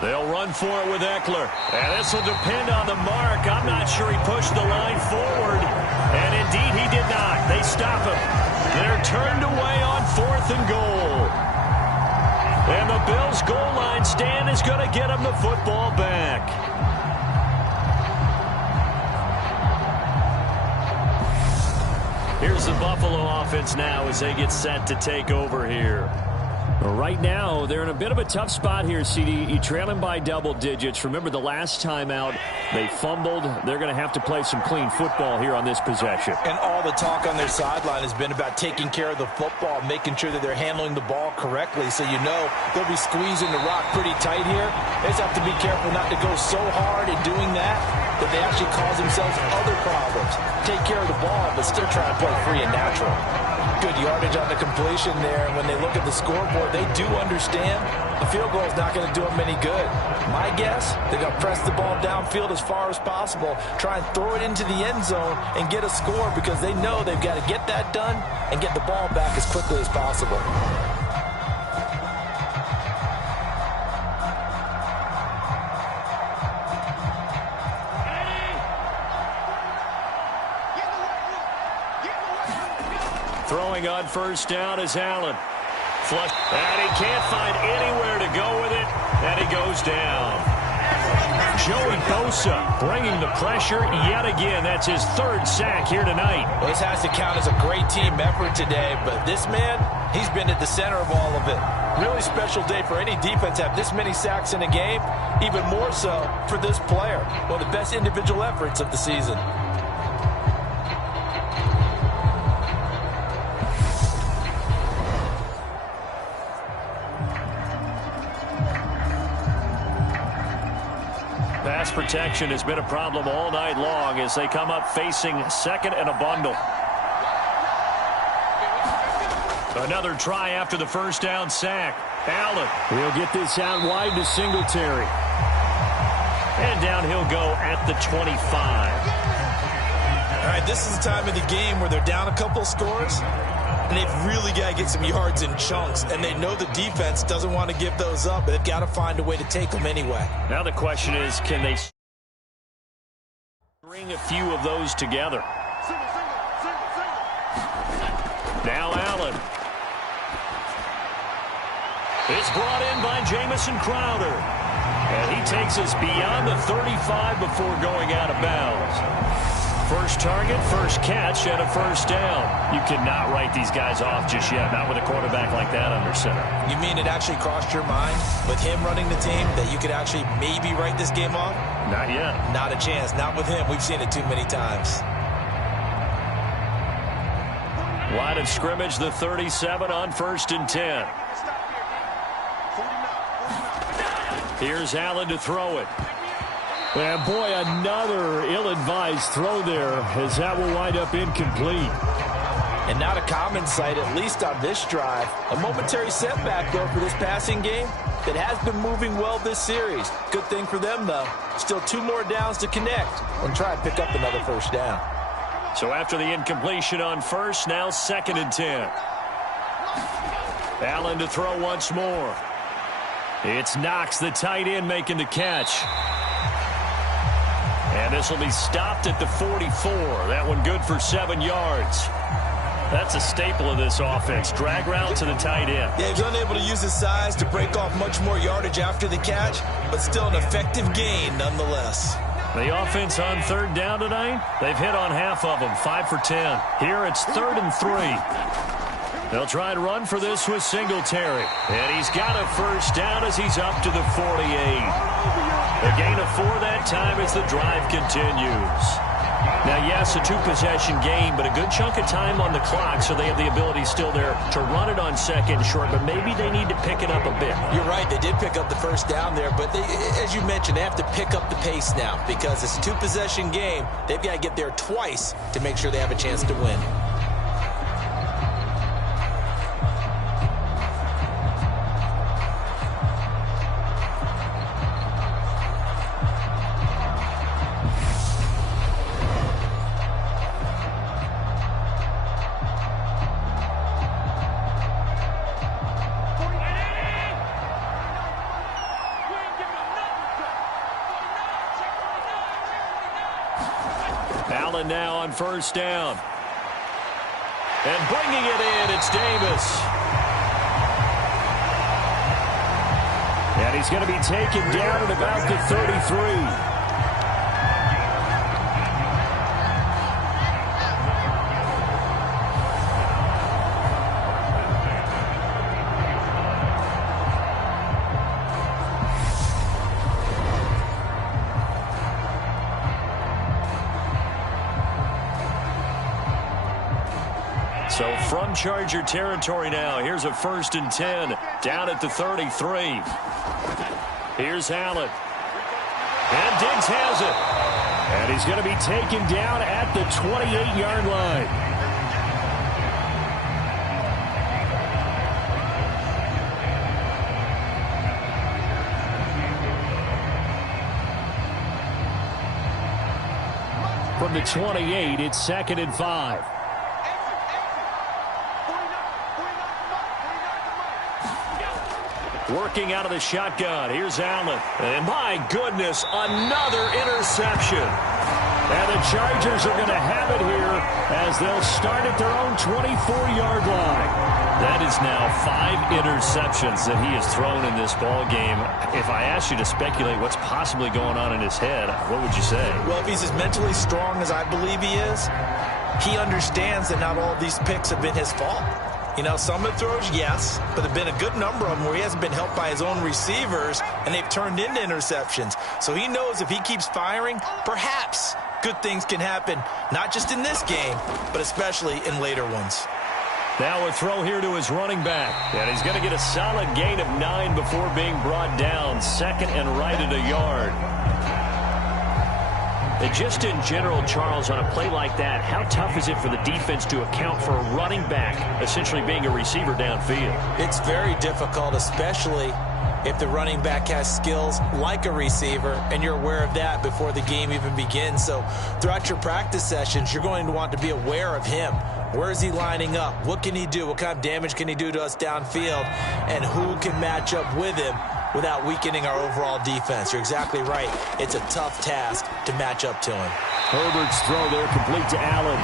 They'll run for it with Eckler. And this will depend on the mark. I'm not sure he pushed the line forward. And indeed, he did not. They stop him. They're turned away on 4th and goal. And the Bills' goal line stand is going to get him the football back. Here's the Buffalo offense now as they get set to take over here. Right now, they're in a bit of a tough spot here, CD. You trail them by double digits. Remember the last time out, they fumbled. They're going to have to play some clean football here on this possession. And all the talk on their sideline has been about taking care of the football, making sure that they're handling the ball correctly. So you know they'll be squeezing the rock pretty tight here. They just have to be careful not to go so hard in doing that they actually cause themselves other problems. Take care of the ball, but still try to play free and natural. Good yardage on the completion there. And when they look at the scoreboard, they do understand the field goal is not going to do them any good. My guess, they're going to press the ball downfield as far as possible, try and throw it into the end zone and get a score because they know they've got to get that done and get the ball back as quickly as possible. Throwing on 1st down is Allen. Flush. And he can't find anywhere to go with it. And he goes down. Joey Bosa bringing the pressure yet again. That's his 3rd sack here tonight. Well, this has to count as a great team effort today. But this man, he's been at the center of all of it. Really special day for any defense to have this many sacks in a game. Even more so for this player. One of the best individual efforts of the season. Pass protection has been a problem all night long as they come up facing 2nd and a bundle. Another try after the 1st down sack. Allen. He'll get this out wide to Singletary. And down he'll go at the 25. All right, this is the time of the game where they're down a couple scores, and they've really got to get some yards in chunks, and they know the defense doesn't want to give those up, but they've got to find a way to take them anyway. Now the question is, can they string a few of those together? Now Allen. It's brought in by Jamison Crowder. And he takes us beyond the 35 before going out of bounds. First target, first catch, and a 1st down. You cannot write these guys off just yet, not with a quarterback like that under center. You mean it actually crossed your mind with him running the team that you could actually maybe write this game off? Not yet. Not a chance. Not with him. We've seen it too many times. Line of scrimmage, the 37 on 1st and 10. Here's Allen to throw it. And boy, another ill-advised throw there as that will wind up incomplete. And not a common sight, at least on this drive. A momentary setback, though, for this passing game that has been moving well this series. Good thing for them, though. Still 2 more downs to connect and try and pick up another first down. So after the incompletion on first, now 2nd and 10. Allen to throw once more. It's Knox, the tight end, making the catch. And this will be stopped at the 44. That one good for 7 yards. That's a staple of this offense. Drag route to the tight end. Yeah, he's unable to use his size to break off much more yardage after the catch, but still an effective gain nonetheless. The offense on 3rd down tonight, they've hit on half of them, 5 for 10. Here it's 3rd and 3. They'll try and run for this with Singletary. And he's got a first down as he's up to the 48. A gain of 4 that time as the drive continues. Now, yes, a 2-possession game, but a good chunk of time on the clock, so they have the ability still there to run it on 2nd and short, but maybe they need to pick it up a bit. You're right. They did pick up the first down there, but as you mentioned, they have to pick up the pace now because it's a 2-possession game. They've got to get there twice to make sure they have a chance to win. Allen now on first down. And bringing it in, it's Davis. And he's going to be taken down at about the 33. So from Charger territory now, here's a 1st and 10 down at the 33. Here's Allen. And Diggs has it. And he's going to be taken down at the 28-yard line. From the 28, it's 2nd and 5. Working out of the shotgun. Here's Allen. And my goodness, another interception. And the Chargers are going to have it here as they'll start at their own 24-yard line. That is now 5 interceptions that he has thrown in this ball game. If I asked you to speculate what's possibly going on in his head, what would you say? Well, if he's as mentally strong as I believe he is, he understands that not all of these picks have been his fault. You know, some of the throws, yes, but there have been a good number of them where he hasn't been helped by his own receivers, and they've turned into interceptions. So he knows if he keeps firing, perhaps good things can happen, not just in this game, but especially in later ones. Now a throw here to his running back, and he's going to get a solid gain of 9 before being brought down, 2nd and right at a yard. And just in general, Charles, on a play like that, how tough is it for the defense to account for a running back essentially being a receiver downfield? It's very difficult, especially if the running back has skills like a receiver, and you're aware of that before the game even begins. So throughout your practice sessions, you're going to want to be aware of him. Where is he lining up? What can he do? What kind of damage can he do to us downfield? And who can match up with him without weakening our overall defense? You're exactly right. It's a tough task to match up to him. Herbert's throw there complete to Allen.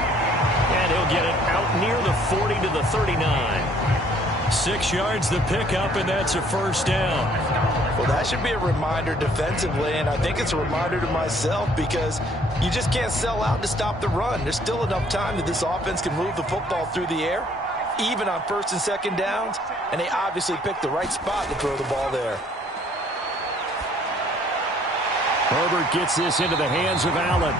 And he'll get it out near the 40 to the 39. 6 yards the pickup, and that's a first down. Well, that should be a reminder defensively, and I think it's a reminder to myself because you just can't sell out to stop the run. There's still enough time that this offense can move the football through the air, even on 1st and 2nd downs, and they obviously picked the right spot to throw the ball there. Herbert gets this into the hands of Allen,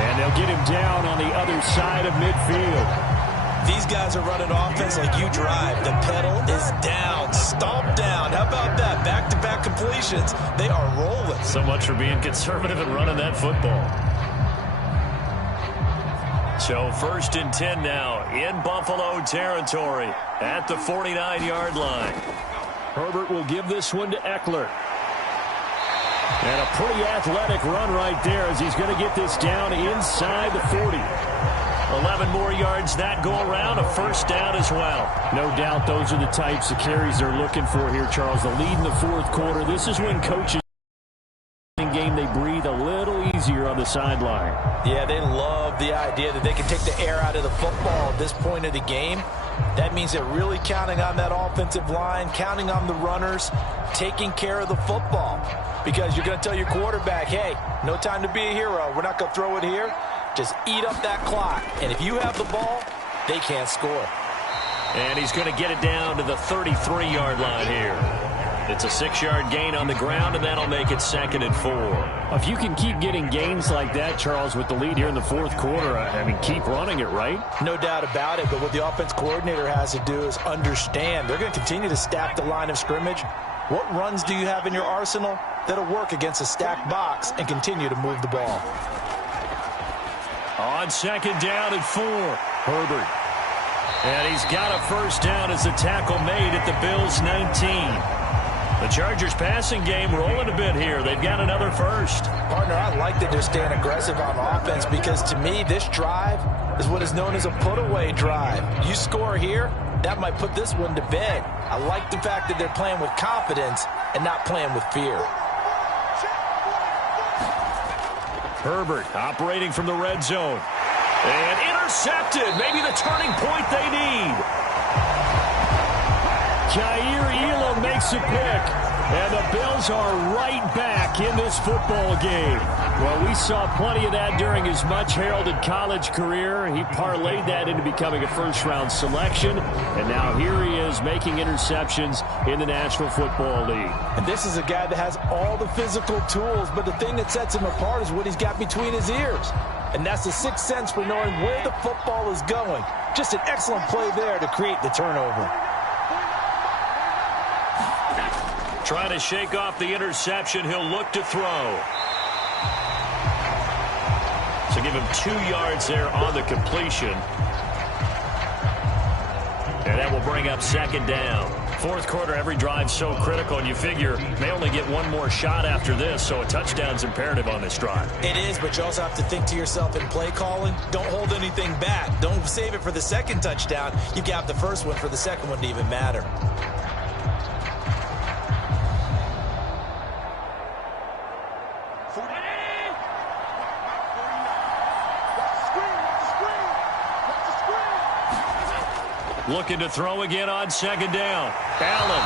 and they'll get him down on the other side of midfield. These guys are running offense like you drive. The pedal is down, stomp down. How about that? Back-to-back completions. They are rolling. So much for being conservative and running that football. So 1st and 10 now in Buffalo territory at the 49-yard line. Herbert will give this one to Eckler. And a pretty athletic run right there as he's going to get this down inside the 40. 11 more yards that go around, a first down as well. No doubt those are the types of carries they're looking for here, Charles. The lead in the fourth quarter. This is when coaches game they breathe a little easier on the sideline. Yeah, they love the idea that they can take the air out of the football at this point of the game. That means they're really counting on that offensive line, counting on the runners, taking care of the football. Because you're going to tell your quarterback, hey, no time to be a hero. We're not going to throw it here. Just eat up that clock. And if you have the ball, they can't score. And he's going to get it down to the 33-yard line here. It's a 6-yard gain on the ground, and that'll make it 2nd and 4. If you can keep getting gains like that, Charles, with the lead here in the fourth quarter, I mean, keep running it, right? No doubt about it, but what the offense coordinator has to do is understand they're going to continue to stack the line of scrimmage. What runs do you have in your arsenal that'll work against a stacked box and continue to move the ball? On 2nd down and 4, Herbert. And he's got a first down as the tackle made at the Bills' 19. The Chargers passing game rolling a bit here. They've got another first. Partner, I like that they're staying aggressive on offense because to me this drive is what is known as a put-away drive. You score here, that might put this one to bed. I like the fact that they're playing with confidence and not playing with fear. Herbert operating from the red zone. And intercepted. Maybe the turning point they need. Jair Elam makes a pick. And the Bills are right back in this football game. Well, we saw plenty of that during his much-heralded college career. He parlayed that into becoming a first-round selection. And now here he is making interceptions in the National Football League. And this is a guy that has all the physical tools, but the thing that sets him apart is what he's got between his ears. And that's the sixth sense for knowing where the football is going. Just an excellent play there to create the turnover. Trying to shake off the interception. He'll look to throw. So give him 2 yards there on the completion. And that will bring up 2nd down. Fourth quarter, every drive so critical, and you figure may only get one more shot after this, so a touchdown's imperative on this drive. It is, but you also have to think to yourself in play calling, don't hold anything back. Don't save it for the second touchdown. You got the first one for the second one to even matter. Looking to throw again on 2nd down. Allen.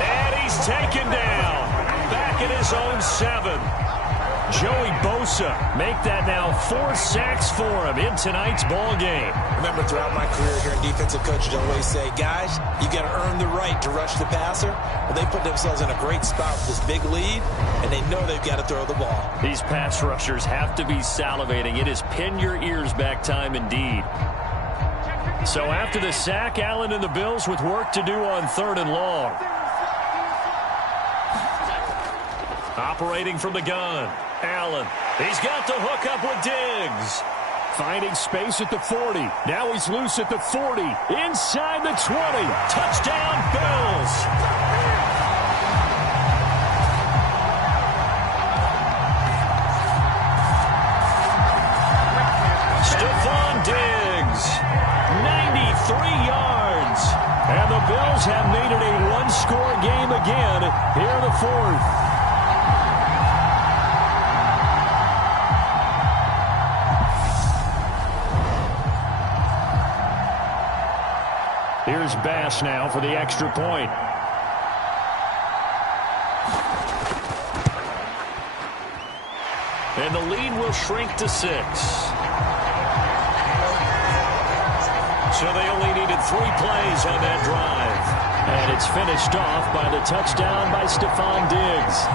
And he's taken down. Back in his own 7. Joey Bosa make that now 4 sacks for him in tonight's ball game. Remember, throughout my career here in defensive coaches always say, guys, you got to earn the right to rush the passer. Well, they put themselves in a great spot with this big lead, and they know they've got to throw the ball. These pass rushers have to be salivating. It is pin your ears back time indeed. So after the sack, Allen and the Bills with work to do on 3rd and long. Operating from the gun, Allen. He's got the hook up with Diggs. Finding space at the 40. Now he's loose at the 40. Inside the 20. Touchdown, Bills. Stephon Diggs. 93 yards. And the Bills have made it a one-score game again here in the fourth. Here's Bass now for the extra point. And the lead will shrink to 6. So they only needed 3 plays on that drive. And it's finished off by the touchdown by Stephon Diggs.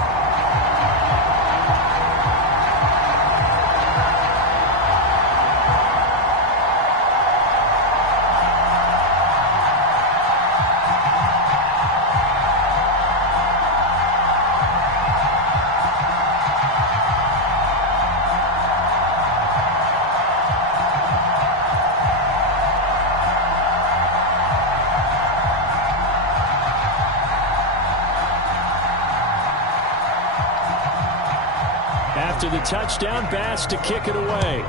after the touchdown. Bass to kick it away.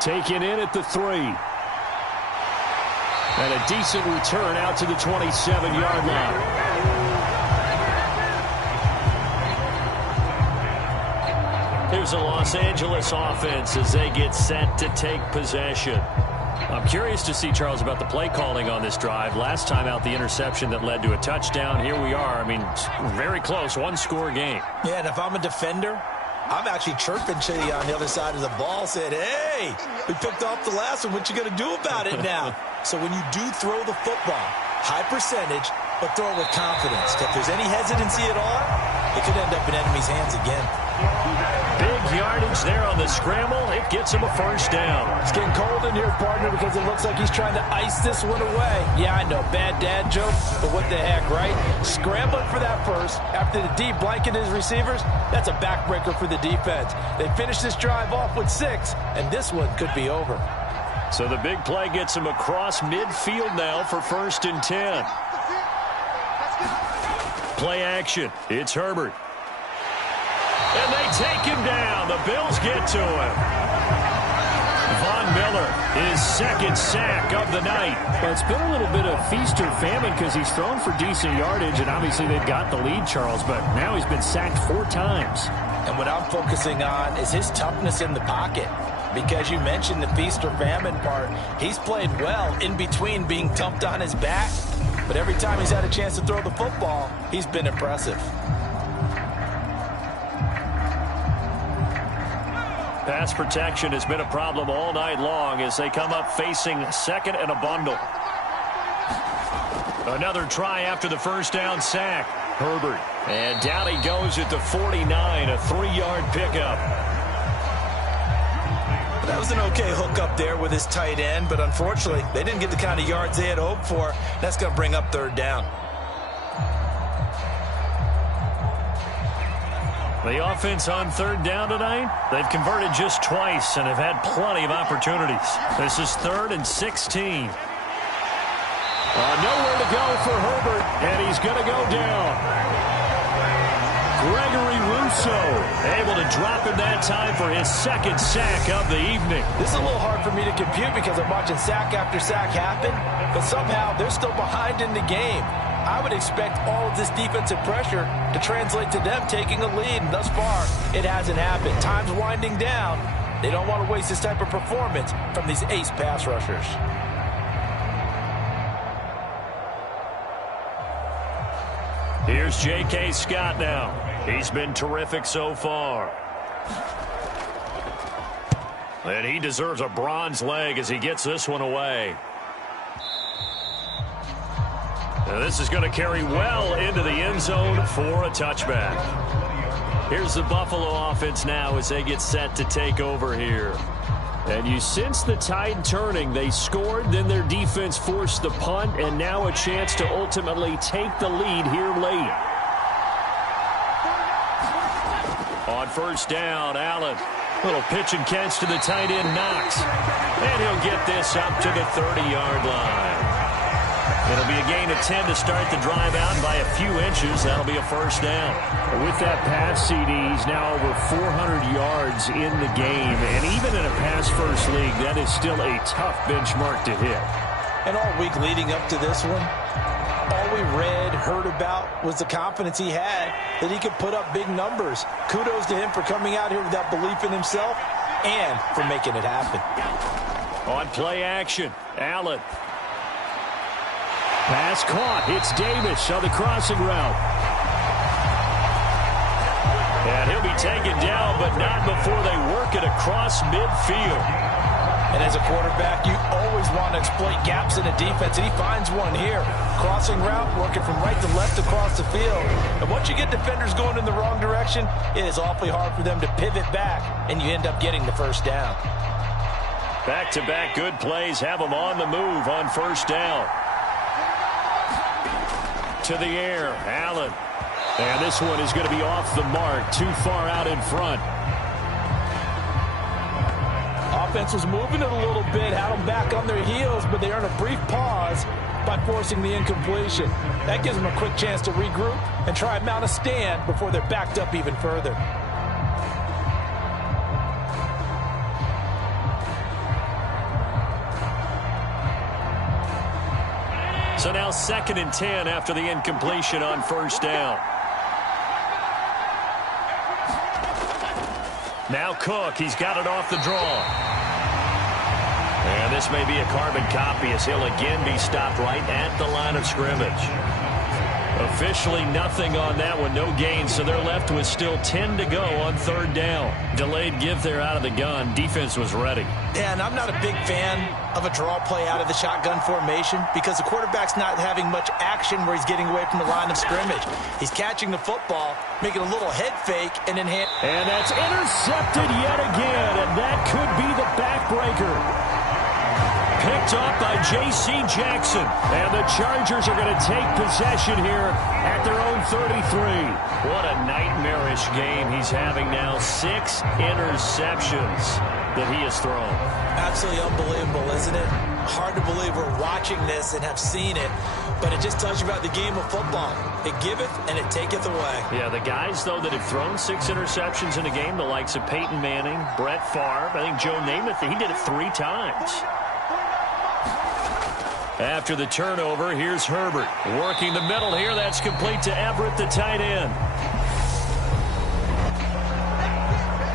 Taken in at the 3. And a decent return out to the 27-yard line. Here's the Los Angeles offense as they get set to take possession. I'm curious to see, Charles, about the play calling on this drive. Last time out, the interception that led to a touchdown. Here we are. I mean, very close, one-score game. Yeah, and if I'm a defender, I'm actually chirping to you on the other side of the ball, said, hey, we picked off the last one. What you going to do about it now? So when you do throw the football, high percentage, but throw it with confidence. If there's any hesitancy at all, it could end up in enemy's hands again. Big yardage there on the scramble. It gets him a first down. It's getting cold in here, partner, because it looks like he's trying to ice this one away. Yeah, I know, bad dad joke, but what the heck, right? Scrambling for that first after the D blanketed his receivers, that's a backbreaker for the defense. They finished this drive off with 6, and this one could be over. So the big play gets him across midfield now for 1st and 10. Play action. It's Herbert. And they take him down. The Bills get to him. Von Miller, his 2nd sack of the night. Well, it's been a little bit of feast or famine because he's thrown for decent yardage, and obviously they've got the lead, Charles, but now he's been sacked 4 times. And what I'm focusing on is his toughness in the pocket. Because you mentioned the feast or famine part, he's played well in between being thumped on his back. But every time he's had a chance to throw the football, he's been impressive. Pass protection has been a problem all night long as they come up facing 2nd and a bundle. Another try after the first down sack. Herbert. And down he goes at the 49, a 3-yard pickup. That was an okay hook up there with his tight end, but unfortunately, they didn't get the kind of yards they had hoped for. That's going to bring up 3rd down. The offense on 3rd down tonight, they've converted just twice and have had plenty of opportunities. This is 3rd and 16. Nowhere to go for Herbert, and he's going to go down. Gregory Rousseau able to drop him that time for his 2nd sack of the evening. This is a little hard for me to compute because I'm watching sack after sack happen, but somehow they're still behind in the game. I would expect all of this defensive pressure to translate to them taking a lead, and thus far, it hasn't happened. Time's winding down. They don't want to waste this type of performance from these ace pass rushers. Here's J.K. Scott now. He's been terrific so far. And he deserves a bronze leg as he gets this one away. Now this is going to carry well into the end zone for a touchback. Here's the Buffalo offense now as they get set to take over here. And you sense the tide turning. They scored, then their defense forced the punt, and now a chance to ultimately take the lead here late. On 1st down, Allen. Little pitch and catch to the tight end, Knox. And he'll get this up to the 30-yard line. It'll be a gain of 10 to start the drive out, and by a few inches, that'll be a 1st down. With that pass, CD, he's now over 400 yards in the game, and even in a pass-first league, that is still a tough benchmark to hit. And all week leading up to this one, all we read, heard about was the confidence he had that he could put up big numbers. Kudos to him for coming out here with that belief in himself and for making it happen. On play action, Allen. Pass caught. It's Davis on the crossing route. And he'll be taken down, but not before they work it across midfield. And as a quarterback, you always want to exploit gaps in a defense, and he finds one here. Crossing route, working from right to left across the field. And once you get defenders going in the wrong direction, it is awfully hard for them to pivot back, and you end up getting the 1st down. Back-to-back good plays have them on the move on 1st down. To the air, Allen. And this one is going to be off the mark, too far out in front. Offense was moving it a little bit, had them back on their heels, but they earn a brief pause, by forcing the incompletion. That gives them a quick chance to regroup and try and mount a stand before they're backed up even further. So now 2nd and 10 after the incompletion on first down. Now Cook, he's got it off the draw. And this may be a carbon copy as he'll again be stopped right at the line of scrimmage. Officially nothing on that one, no gain, so they're left with still 10 to go on 3rd down. Delayed give there out of the gun. Defense was ready. Yeah, and I'm not a big fan of a draw play out of the shotgun formation because the quarterback's not having much action where he's getting away from the line of scrimmage. He's catching the football, making a little head fake, and then hand. And that's intercepted yet again, and that could be the backbreaker. Picked up by J.C. Jackson. And the Chargers are going to take possession here at their own 33. What a nightmarish game he's having now. 6 interceptions that he has thrown. Absolutely unbelievable, isn't it? Hard to believe we're watching this and have seen it, but it just tells you about the game of football. It giveth and it taketh away. Yeah, the guys, though, that have thrown 6 interceptions in a game, the likes of Peyton Manning, Brett Favre, I think Joe Namath, he did it 3 times. After the turnover, here's Herbert. Working the middle here. That's complete to Everett, the tight end.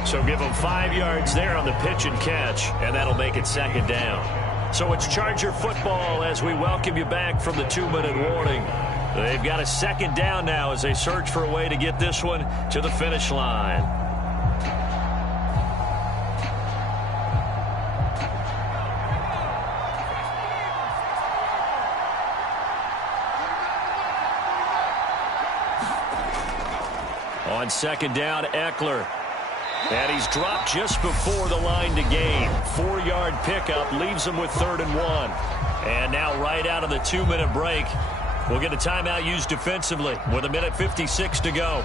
So give him 5 yards there on the pitch and catch, and that'll make it 2nd down. So it's Charger football as we welcome you back from the 2-minute warning. They've got a 2nd down now as they search for a way to get this one to the finish line. On 2nd down, Eckler. And he's dropped just before the line to gain. 4-yard pickup leaves him with 3rd and 1. And now right out of the 2-minute break, we'll get a timeout used defensively with 1:56 to go.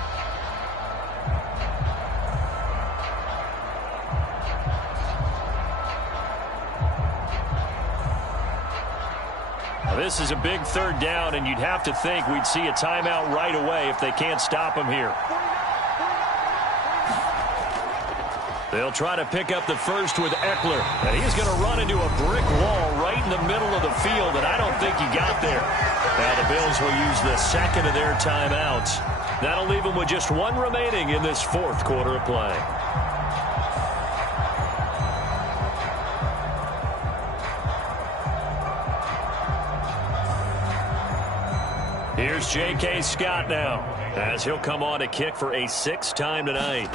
Now, this is a big 3rd down, and you'd have to think we'd see a timeout right away if they can't stop him here. They'll try to pick up the first with Eckler. And he's going to run into a brick wall right in the middle of the field, and I don't think he got there. Now the Bills will use the 2nd of their timeouts. That'll leave them with just 1 remaining in this 4th quarter of play. Here's J.K. Scott now, as he'll come on to kick for a 6th time tonight.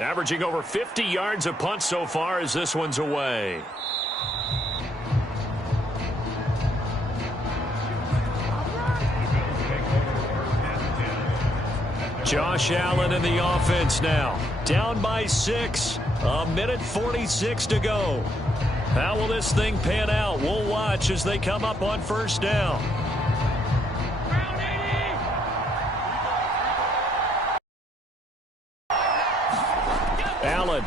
Averaging over 50 yards a punt so far as this one's away. Josh Allen in the offense now. Down by 6. 1:46 to go. How will this thing pan out? We'll watch as they come up on 1st down. Allen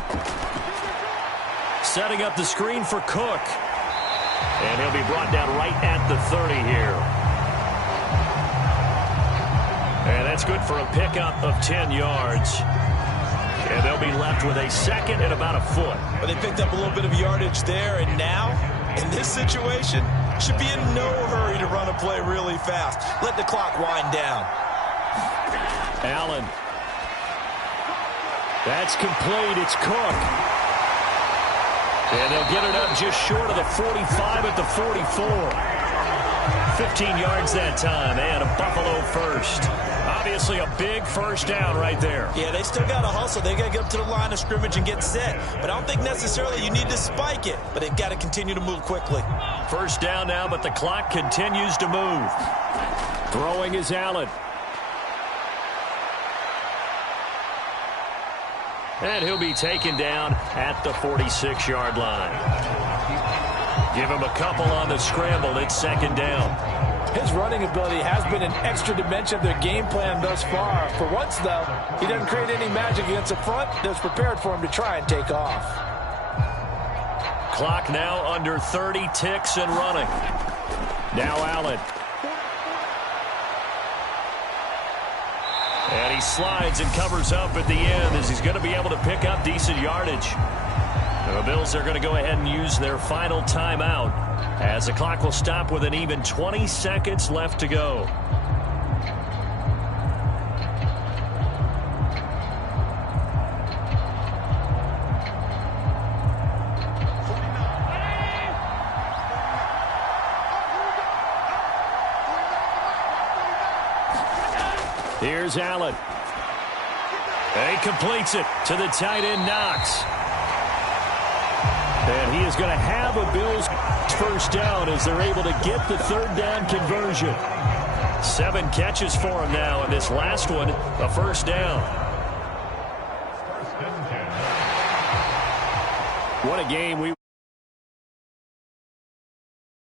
setting up the screen for Cook. And he'll be brought down right at the 30 here. And that's good for a pickup of 10 yards. And they'll be left with a 2nd and about a foot. But they picked up a little bit of yardage there, and now, in this situation, should be in no hurry to run a play really fast. Let the clock wind down. Allen. That's complete. It's Cook. And they'll get it up just short of the 45 at the 44. 15 yards that time, and a Buffalo first. Obviously a big 1st down right there. Yeah, they still got to hustle. They got to get up to the line of scrimmage and get set. But I don't think necessarily you need to spike it. But they've got to continue to move quickly. 1st down now, but the clock continues to move. Throwing is Allen. And he'll be taken down at the 46-yard line. Give him a couple on the scramble. It's 2nd down. His running ability has been an extra dimension of their game plan thus far. For once, though, he doesn't create any magic against the front that's prepared for him to try and take off. Clock now under 30 ticks and running. Now Allen. And he slides and covers up at the end as he's going to be able to pick up decent yardage. The Bills are going to go ahead and use their final timeout as the clock will stop with an even 20 seconds left to go. Here's Allen. He completes it to the tight end, Knox. And he is going to have a Bills first down as they're able to get the third down conversion. 7 catches for him now, and this last one, a first down. What a game we